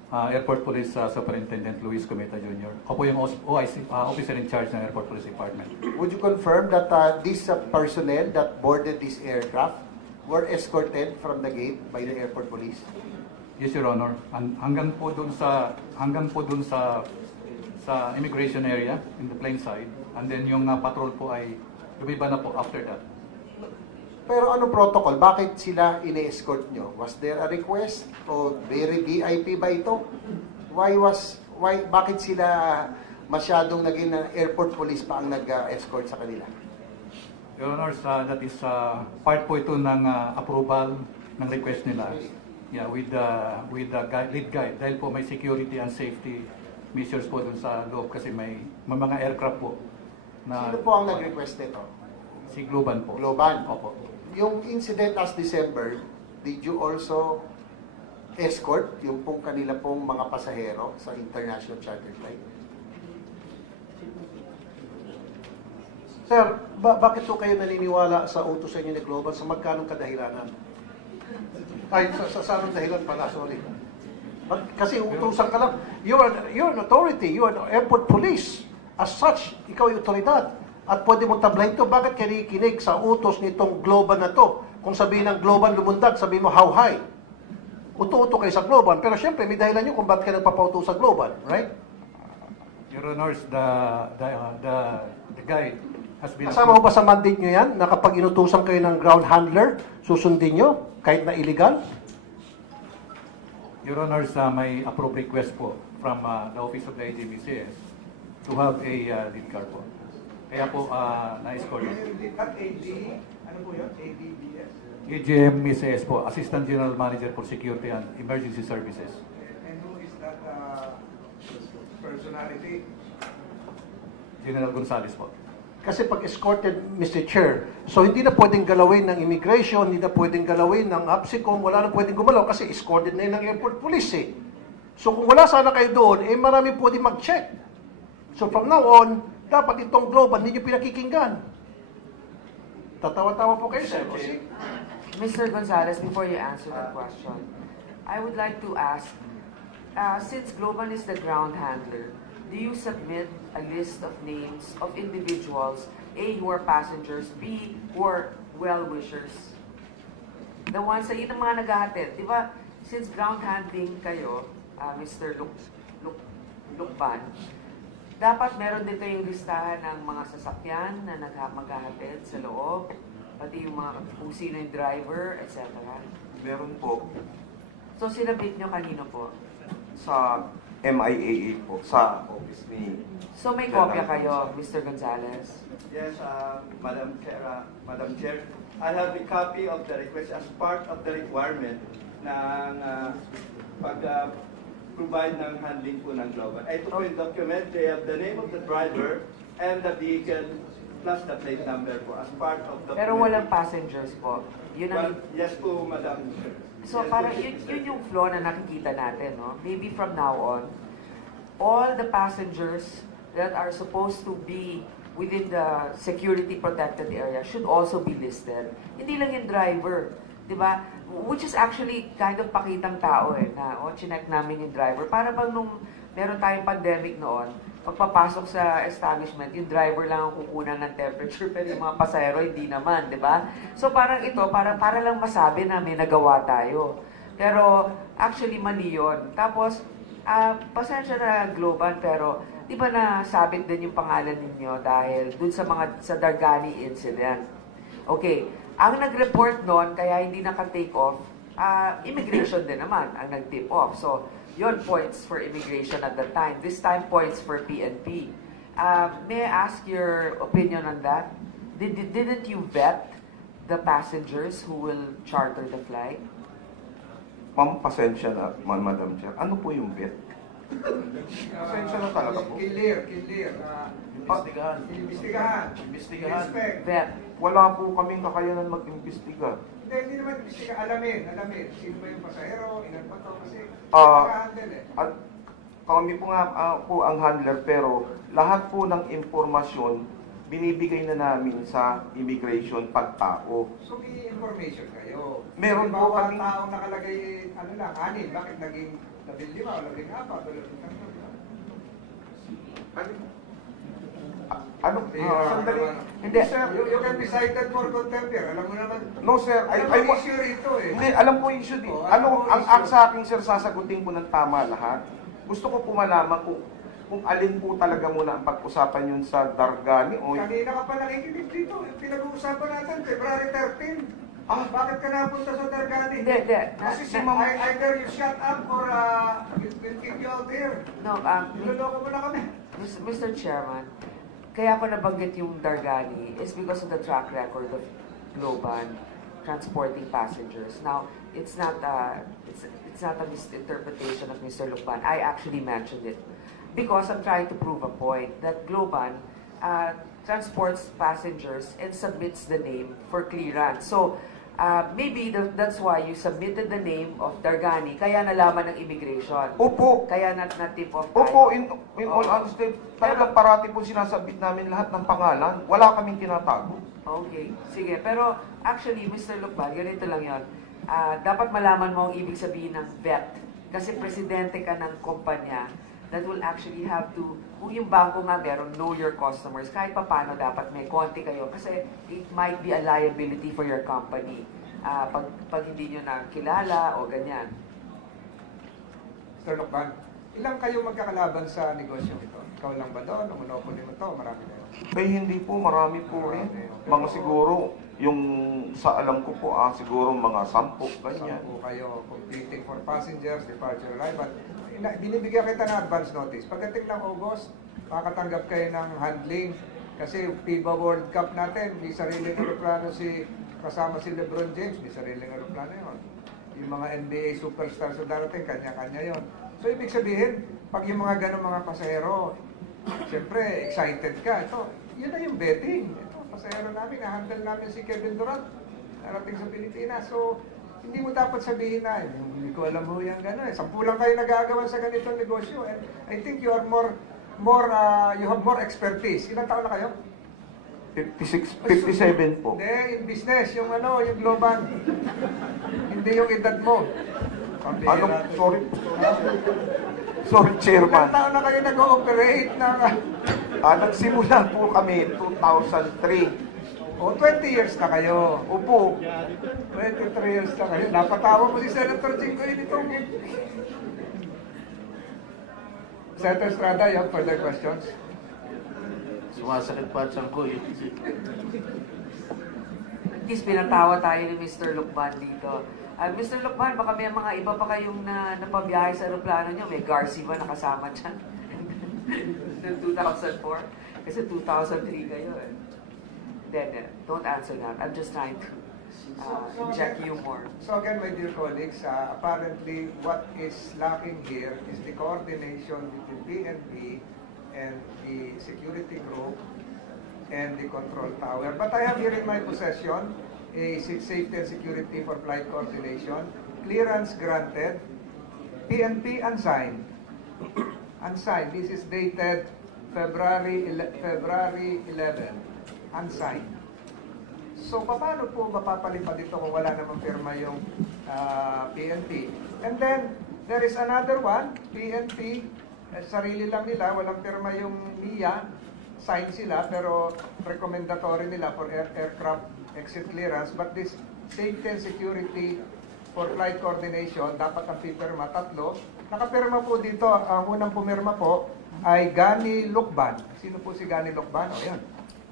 Airport Police Superintendent Luis Cometa Jr. Ako po yung OIC, officer in charge ng Airport Police Department. Would you confirm that these personnel that boarded this aircraft were escorted from the gate by the airport police? Yes, Your Honor. Hanggang po dun sa immigration area in the plane side, and then yung patrol po ay lumiba na po after that. Pero ano protocol? Bakit sila ine-escort nyo? Was there a request? O very VIP ba ito? Bakit sila masyadong naging airport police pa ang nag-escort sa kanila? Your Honor, that is part po ito ng approval ng request nila. Yeah, with the lead guide. Dahil po may security and safety measures po dun sa loob kasi may mga aircraft po. Na, Sino po ang nag-request nito? Si Globan po. Globan? Opo. Yung incident last December, did you also escort yung pong kanila pong mga pasahero sa international charter flight? Sir, bakit po kayo naniniwala sa utos sa inyo ni Global sa magkanong kadahilanan? Ay, sa anong dahilan pala, sorry. Kasi utusan ka lang. You're an authority, you're an airport police. As such, ikaw yung otoridad. At pwede mong tablahin ito, bakit kinikinig sa utos nitong Global na to? Kung sabihin ng Global lumundag, sabihin mo how high? Uto-uto kayo sa Global. Pero syempre, may dahilan nyo kung bakit kayo nagpapauto sa Global, right? Your Honors, the guide has been Kasama approved. ko ba sa mandate nyo yan, na kapag inutusan kayo ng ground handler, susundin nyo, kahit na illegal? Your Honors, may approved request po from the Office of the AGMCS to have a lead car po. Kaya po, na-escort. Not AD, ano po yun? ADBS? AGMCS po, Assistant General Manager for Security and Emergency Services. And who is that personality? General Gonzales po. Kasi pag escorted, Mr. Chair, so hindi na pwedeng galawin ng immigration, hindi na pwedeng galawin ng APSICOM, wala na pwedeng gumalaw kasi escorted na yun ng airport police eh. So kung wala sana kayo doon, eh marami pwedeng mag-check. So from now on, dapat itong global, hindi nyo pinakikinggan. Tatawa-tawa po kayo, sir. Mr. Gonzales, before you answer that question, I would like to ask, since Globan is the ground handler, do you submit a list of names of individuals, A, who are passengers, B, who are well-wishers? The ones, yun ang mga naghahatid. Di ba, since ground handling kayo, Mr. Lukban, dapat meron din kayong listahan ng mga sasakyan na maghahatid sa loob, pati yung mga kung sino yung driver, etc. Meron po So, sinabit nyo kanino po? sa MIAA po, sa office ni... So, may kopya kayo, Mr. Gonzales? Yes, Madam Chair, I have a copy of the request as part of the requirement ng pag-provide ng handling po ng Globan. Ito po yung document, they have the name of the driver and the vehicle plus the plate number po as part of the... Pero walang passengers po. Yun ang... Yes po, Madam Chair. So, Yes, parang po, yun yung flaw na nakikita natin, no? Maybe from now on, all the passengers that are supposed to be within the security protected area should also be listed. Hindi lang yung driver, di ba? Which is actually kind of pakitang tao na chinek namin yung driver. Para bang nung meron tayong pandemic noon, pagpapasok sa establishment, yung driver lang ang kukunan ng temperature, pero yung mga pasahero hindi naman, di ba? So parang ito, para lang masabi na may nagawa tayo. Pero actually mali yun. Tapos, pasensya na Globan, pero di ba nasabit din yung pangalan ninyo dahil dun sa Dargani incident? Okay, ang nag-report noon, kaya hindi naka-take off, immigration din naman ang nag-tip off. So, yon points for immigration at that time. This time points for PNP. May I ask your opinion on that? Didn't you vet the passengers who will charter the flight? Ma'am, pasensya na, Madam Chair. Ano po yung bet? Pasensya na talaga po. Clear. Imbestigahan. Imbestigahan. Inspect. Vet. Wala po kaming kakayanan mag-imbestiga. Hindi naman imbestiga. Alamin. Sino ba yung pasahero? Ilan pa to? Kasi handle At kami po nga po ang handler, pero lahat po ng impormasyon binibigay na namin sa immigration pagtao. So may information kayo. Meron po kami. kaming... Taong nakalagay, anin, bakit naging 15 o 14 o 15? Ano? Sandali. Hindi, sir. You can be cited for contempt here. Alam mo naman. No, sir. Alam mo issue rito eh. Hindi, alam ko yung issue. Ang sa akin, sir, sasagutin ko ng tama lahat. Gusto ko po malaman kung alin po talaga muna ang pag-usapan yun sa Dargani o... Kanina ka pa nakikinig dito. Yung pinag-uusapan natin, February 13. Bakit ka napunta sa Dargani? Hindi. Kasi si Ma'am, either you shut up or we'll kick you out here. No, niloloko mo na kami. Mr. Chairman, kaya ko nabanggit yung Dargani is because of the track record of Globan transporting passengers. Now, it's not a misinterpretation of Mr. Lukban. I actually mentioned it because I'm trying to prove a point that Globan transports passengers and submits the name for clearance. So, maybe that's why you submitted the name of Dargani, kaya nalaman ng immigration. Opo. Kaya na-tip off tayo. Opo, in all honesty, talagang parati po sinasabit namin lahat ng pangalan. Wala kaming tinatago. Okay, sige. Pero actually, Mr. Lukban, ganito lang yon. Dapat malaman mo ang ibig sabihin ng vet. Kasi presidente ka ng kumpanya that will actually have to, kung yung bangko nga meron, know your customers, kahit pa paano dapat may konti kayo. Kasi it might be a liability for your company. Pag hindi nyo na kilala o ganyan. Mr. Lukban, Ilang kayo magkakalaban sa negosyo ito? Ikaw lang ba doon? O monopoly mo to? Marami na yun. Hindi po, marami po rin. Mga siguro, yung sa alam ko po, siguro mga 10, ganyan. 10 kayo competing for passengers, departure, arrival. Binibigyan kita ng advance notice. Pagdating ng August, makatanggap kayo ng handling. Kasi FIBA World Cup natin, may sariling aeroplano kasama si LeBron James, may sariling aeroplano yun. Yung mga NBA superstars na darating, kanya-kanya yon. So, ibig sabihin, pag yung mga ganong mga pasahero, siyempre, excited ka. Ito, yun na yung betting. Ito, pasahero namin, na-handle namin si Kevin Durant, narating sa Pilipinas. So, hindi mo dapat sabihin na, hindi ko alam mo yan gano'n. 10 lang kayo nagagawa sa ganitong negosyo. And I think you are you have more expertise. Ilang taon na kayo? 57 po. Hindi, in business, yung global. Hindi yung edad mo. Sorry. Sorry, Chairman. Ilang taon na kayo nag-ooperate ng... Nagsimula po kami 2003. 20 years na kayo. Opo. 23 years na kayo. Napatawa mo si Senator Jinggoy nitong... Senator Estrada, you have further questions? Sumasakit pa ang ko eh. At least pinatawa tayo ni Mr. Lucban dito. Mr. Lucban, baka may mga iba pa kayong napabiyahe sa aeroplano nyo. May Garcia ba nakasama dyan? Noong 2004? Kasi 2003 kayo eh. Then, don't answer that. I'm just trying to inject humor. So again, my dear colleagues, apparently what is lacking here is the coordination between PNP and the security group and the control tower. But I have here in my possession a safety and security for flight coordination. Clearance granted. PNP unsigned. Unsigned. This is dated February 11. Unsigned. So, paano po mapapalipad ito kung wala namang firma yung PNP? And then, there is another one, PNP, sarili lang nila, walang firma yung MIA, sign sila, pero recommendatory nila for aircraft exit clearance. But this safety and security for flight coordination, dapat ang pipirma, 3. Nakapirma po dito, ang unang pumirma po ay Gani Lucban. Sino po si Gani Lucban? O, yan.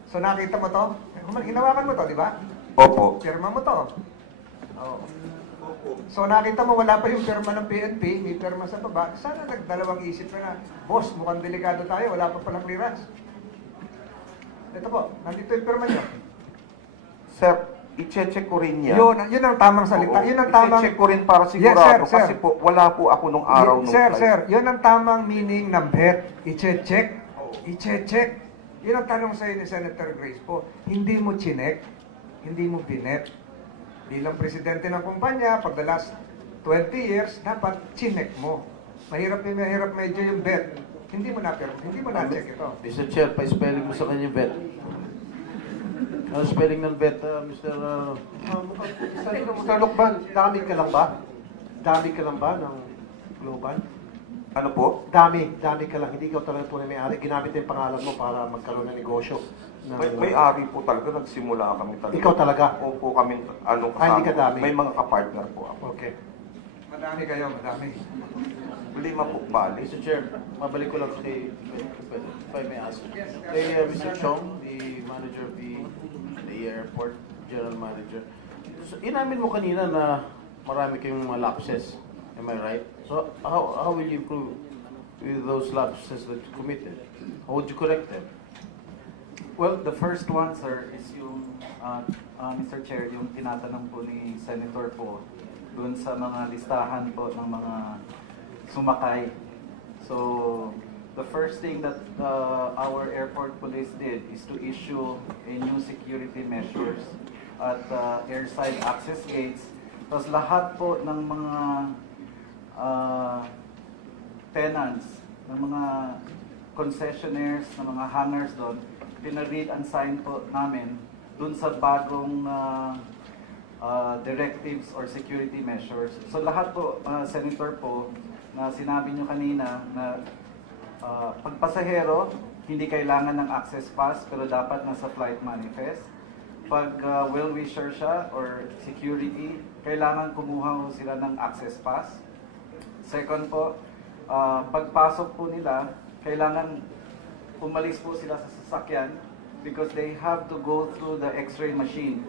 So nakita mo to? Hinawakan mo to, di ba? Opo. Pirma mo to. Oh. So nakita mo wala pa yung pirma ng PNP, may pirma sa baba. Sana nagdalawang isip na, boss, mukhang delikado tayo, wala pa palang clearance. Ito po, nandito yung pirma nyo. Sir, i-check ko rin yan. Yun ang tamang salita. Yun ang tamang... I-check ko rin para sigurado. Yes, sir, kasi po, wala po ako nung araw nung flight. Sir, yun ang tamang meaning ng bet. I-check. I-check. Yun ang tanong sa'yo ni Senator Grace po. Hindi mo chinek, hindi mo binet. Bilang presidente ng kumpanya, for the last 20 years, dapat chinek mo. Mahirap medyo yung bet. Hindi mo na-check ito. Mr. Chair, pa-spelling mo sa kanya bet. Ano spelling ng bet, Mr. Mr. Lucban, dami ka lang ba? Dami ka lang ba ng global? Ano po? Dami ka lang. Hindi ikaw talaga tunay may-ari. Ginamit yung pangalan mo para magkaroon ng negosyo. May-ari po talaga. Nagsimula kami talaga. Ikaw talaga? Opo kami, kasama. Hindi ka dami? May mga kapartner po ako. Okay. Madami kayo, madami. 5 po bali. Mr. Chair, mabalik ko lang kay, if I may ask. Kay Mr. Chong, the manager of the airport, general manager. So, inamin mo kanina na marami kayong mga lapses. Am I right? So, how will you improve with those lapses that you committed? How would you correct them? Well, the first one, sir, is yung, Mr. Chair, yung tinatanong po ni Senator po dun sa mga listahan po ng mga sumakay. So, the first thing that our airport police did is to issue a new security measures at airside access gates. Tapos lahat po ng mga tenants, ng mga concessionaires, ng mga hangars doon, pina-read and sign po namin doon sa bagong directives or security measures. So lahat po, Senator po, na sinabi nyo kanina na pagpasahero, hindi kailangan ng access pass pero dapat nasa flight manifest. Pag well-wisher siya or security, kailangan kumuha sila ng access pass. Second po, pagpasok po nila, kailangan umalis po sila sa sasakyan because they have to go through the x-ray machine.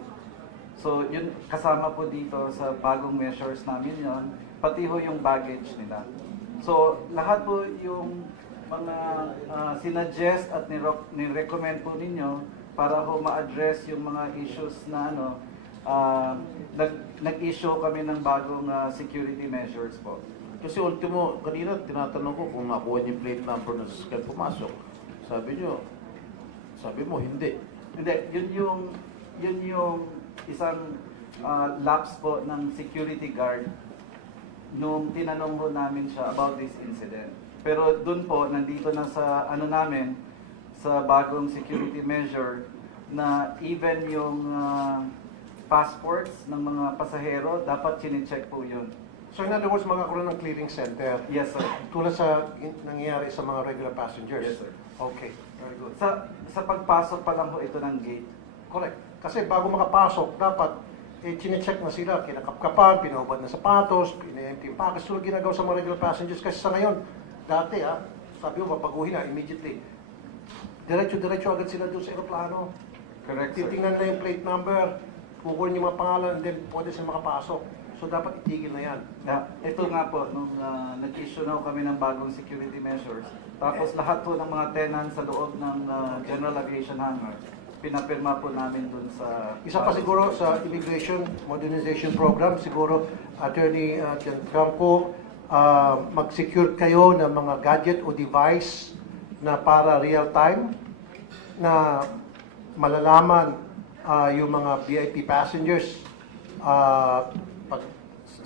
So yun, kasama po dito sa bagong measures namin yon, pati ho yung baggage nila. So lahat po yung mga sinuggest at ni-recommend po ninyo para ho ma-address yung mga issues na nag-issue kami ng bagong security measures po. Kasi ultimo, kanina tinatanong ko kung nakuha niyo yung plate number na sasakyan pumasok. Sabi mo, hindi. Hindi, yun yung isang lapse po ng security guard nung tinanong ho namin siya about this incident. Pero dun po, nandito na sa namin, sa bagong security measure, na even yung passports ng mga pasahero, dapat chine-check po yun. So in other words, magkakaroon ng clearing center. Yes, sir. Tulad sa nangyayari sa mga regular passengers. Yes, sir. Okay, very good. Sa pagpasok pa lang ho ito ng gate. Correct. Kasi bago makapasok, dapat chine-check na sila, kinakapkapan, pinahubad na sapatos, pina-empty yung package. So ginagawa sa mga regular passengers. Kasi sa ngayon, dati sabi mo, mapaguhin na immediately. Diretso agad sila doon sa aeroplano. Correct, sir. Titingnan na yung plate number, kukunin yung mga pangalan, and then pwede sila makapasok. So dapat itigil na yan. Ito nga po, nung nag-issue na kami ng bagong security measures, tapos lahat po ng mga tenants sa loob ng General Aviation Hangar, pinapirma po namin dun sa... Isa pa siguro sa Immigration Modernization Program, siguro Attorney Gianfranco, mag-secure kayo ng mga gadget o device na para real-time na malalaman yung mga VIP passengers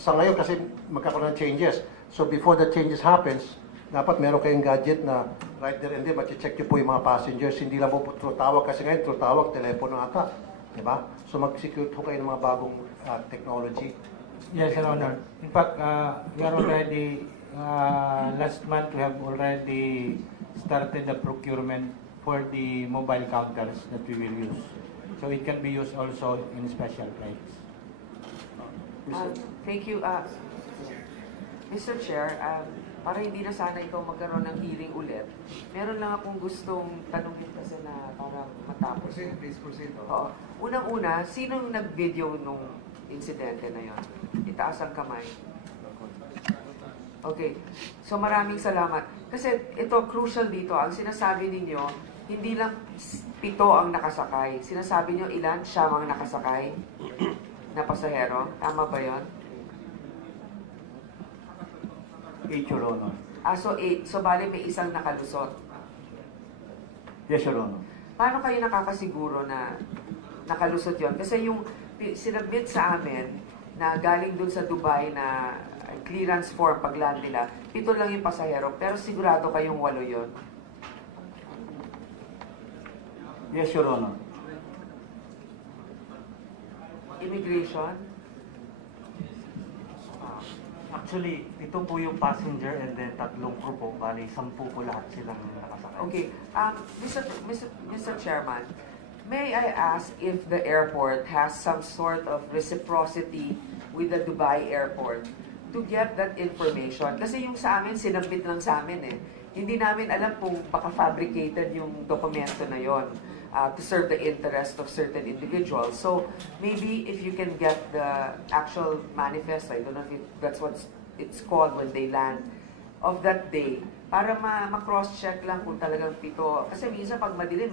sa ngayon kasi magkakaroon ng changes. So before the changes happens, dapat meron kayong gadget na right there and there, check nyo po yung mga passengers. Hindi lang po through tawag kasi ngayon through tawag, telepono ata. Diba? So mag-secure po kayo ng mga bagong technology. Yes, Your Honor. In fact, we are already, last month we have already started the procurement for the mobile counters that we will use. So it can be used also in special flights. Thank you. Mr. Chair, para hindi na sana ikaw magkaroon ng hearing ulit, meron lang akong gustong tanungin kasi na para matapos. Please proceed. Oo. Unang-una, sino nag-video nung insidente na yon? Itaas ang kamay. Okay. So maraming salamat. Kasi ito, crucial dito. Ang sinasabi ninyo, hindi lang 7 ang nakasakay. Sinasabi nyo ilan? Siyam ang nakasakay na pasahero. Tama ba yon? 8, Your Honor. So 8. So bali may isang nakalusot. Yes, Your Honor. Paano kayo nakakasiguro na nakalusot yon? Kasi yung sinabit sa amin na galing dun sa Dubai na clearance form pag-land nila, 7 lang yung pasahero, pero sigurado kayong 8 yon. Yes, Your Honor. Immigration? Actually, ito po yung passenger and then 3 crew po. Bali, 10 po lahat silang nakasakay. Okay. Mr. Chairman, may I ask if the airport has some sort of reciprocity with the Dubai airport to get that information? Kasi yung sa amin, sinabit lang sa amin eh. Hindi namin alam kung baka fabricated yung dokumento na yon to serve the interest of certain individuals. So maybe if you can get the actual manifest, I don't know if that's what it's called when they land, of that day, para ma-cross-check lang kung talagang 7. Kasi minsan pag madilim,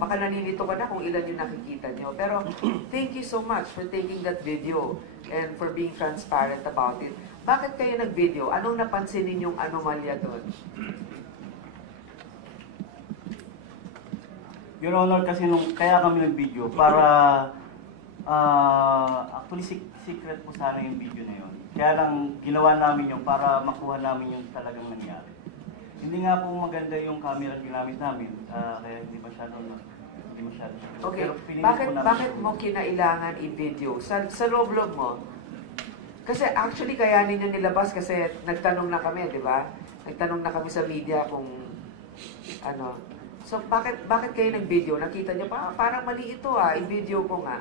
baka naninito ka na kung ilan yung nakikita nyo. Pero thank you so much for taking that video and for being transparent about it. Bakit kayo nag-video? Anong napansin ninyong anomalya doon? Your Honor, kasi kaya kami nag-video para actually secret po sana yung video na yun. Kaya lang ginawa namin yung para makuha namin yung talagang nangyari. Hindi nga po maganda yung camera ginamit namin, kaya hindi masyado. Okay, Pero bakit mo kinailangan i-video? Sa loob-loob mo? Kasi actually kaya ninyo nilabas kasi nagtanong na kami, di ba? Nagtanong na kami sa media kung ano. So bakit kayo nag-video? Nakita niyo parang mali ito i-video ko nga.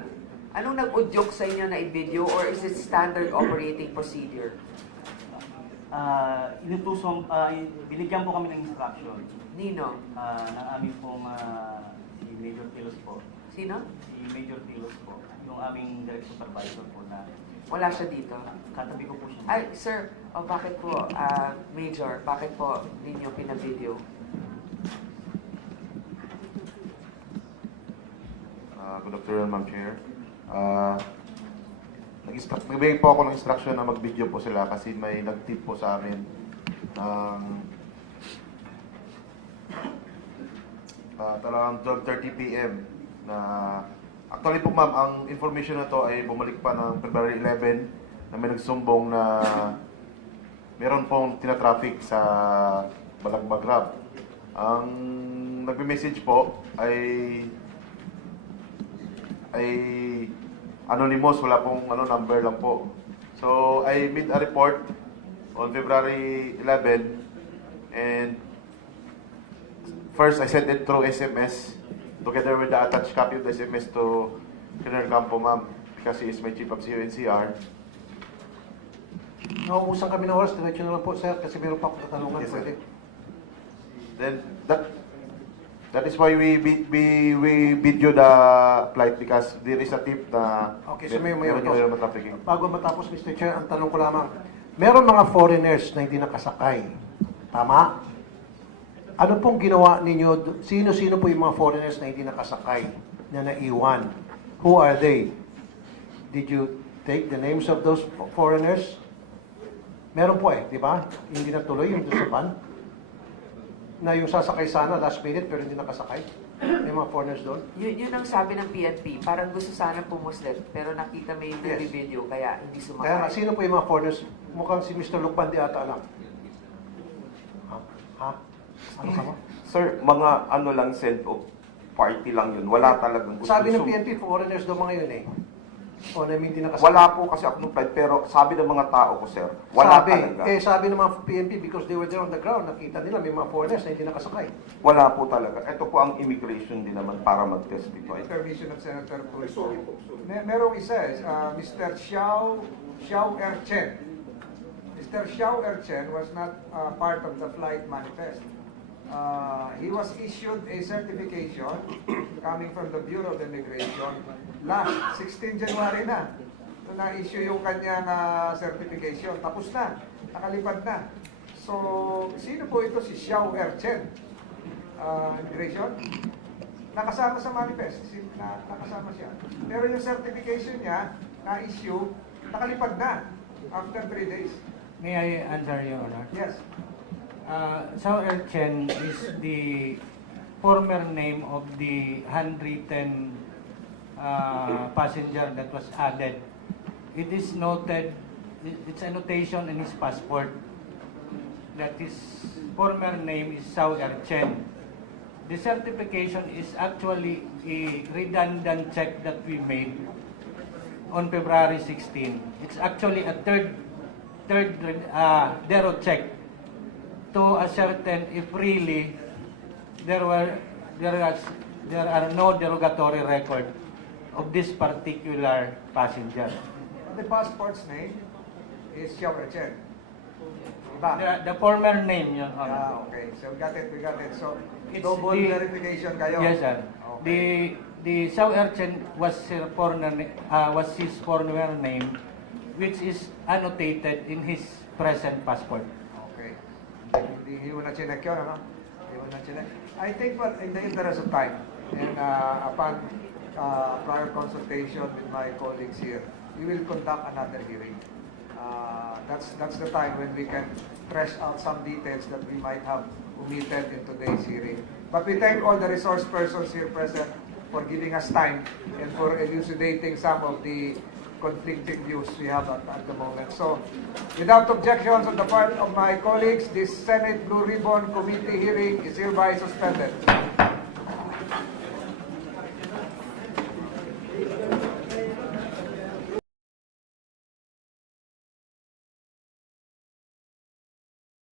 Anong nag-udyok sa inyo na i-video or is it standard operating procedure? Binigyan po kami ng instruction Nino? ng aming pong si Major Tilos po. Sino? Si Major Tilos po, yung aming direct supervisor po na Wala siya dito? katabi ko po siya. Ay, sir, bakit po, Major, bakit po ninyo pinabideo? Good afternoon, Ma'am Chair. Nagbigay po ako ng instruction na mag-video po sila kasi may nag-tip po sa amin around 12:30 p.m. na actually po ma'am, ang information na to ay bumalik pa ng February 11 na may nagsumbong na meron pong tinatraffic sa Balagbag Hub. Ang nagme-message po ay anonymous, wala pong number lang po. So I made a report on February 11 and first I sent it through SMS together with the attached copy of the SMS to Colonel Campo, ma'am, because he is my chief of CONCR. Nauubusan kami ng oras, diretso na lang po, sir, kasi meron pa akong katanungan. Yes, sir. Pwede. Then that is why we video the flight because there is a tip na Okay, so may meron yung trafficking. Bago matapos, Mr. Chair, ang tanong ko lamang, meron mga foreigners na hindi nakasakay. Tama? Ano pong ginawa ninyo? Sino-sino po yung mga foreigners na hindi nakasakay, na naiwan? Who are they? Did you take the names of those foreigners? Meron po di ba? Hindi natuloy yung doon sa van. Na yung sasakay sana last minute pero hindi nakasakay. May mga foreigners doon. Yun ang sabi ng PNP. Parang gusto sana pumuslit, pero nakita may Yes. video, kaya hindi sumakay. Kaya nga, sino po yung mga foreigners? Mukhang si Mr. Lukban di ata lang. Ha? Ano ka mo? Sir, mga lang send of party lang yun. Wala talagang gusto. Sabi ng PNP, foreigners daw mga yun O na hindi nakasakay. Wala po kasi ako nung flight, pero sabi ng mga tao ko, sir, wala talaga. Sabi ng mga PNP, because they were there on the ground, nakita nila may mga foreigners na hindi nakasakay. Wala po talaga. Ito po ang immigration din naman para mag-testify. Permission of Senator Tulfo. Merong isa, Mr. Xiao Erchen. Mr. Xiao Erchen was not part of the flight manifest. He was issued a certification coming from the Bureau of Immigration last 16 January na. Na-issue yung kanyang certification. Tapos na. Nakalipad na. So, sino po ito si Xiao Erchen? Immigration? Nakasama sa manifest. Nakasama siya. Pero yung certification niya, na-issue, nakalipad na after 3 days. May I answer, Your Honor? Yes. Xiao Erchen is the former name of the handwritten passenger that was added. It is noted, it's a notation in his passport that his former name is Xiao Erchen. The certification is actually a redundant check that we made on February 16. It's actually a third dero check to ascertain if really there are no derogatory record of this particular passenger. The passport's name is Xiao Erchen. The former name, Your Honor. Okay. So we got it. So It's double the- verification kayo. Yes, sir. Okay. The Xiao Erchen was his former name, which is annotated in his present passport. Okay. Hindi mo na chinek yun, ano? Hindi mo na chinek. I think, but in the interest of time, and upon prior consultation with my colleagues here, we will conduct another hearing. That's the time when we can thresh out some details that we might have omitted in today's hearing. But we thank all the resource persons here present for giving us time and for elucidating some of the conflicting views we have at the moment. So, without objections on the part of my colleagues, this Senate Blue Ribbon Committee hearing is hereby suspended.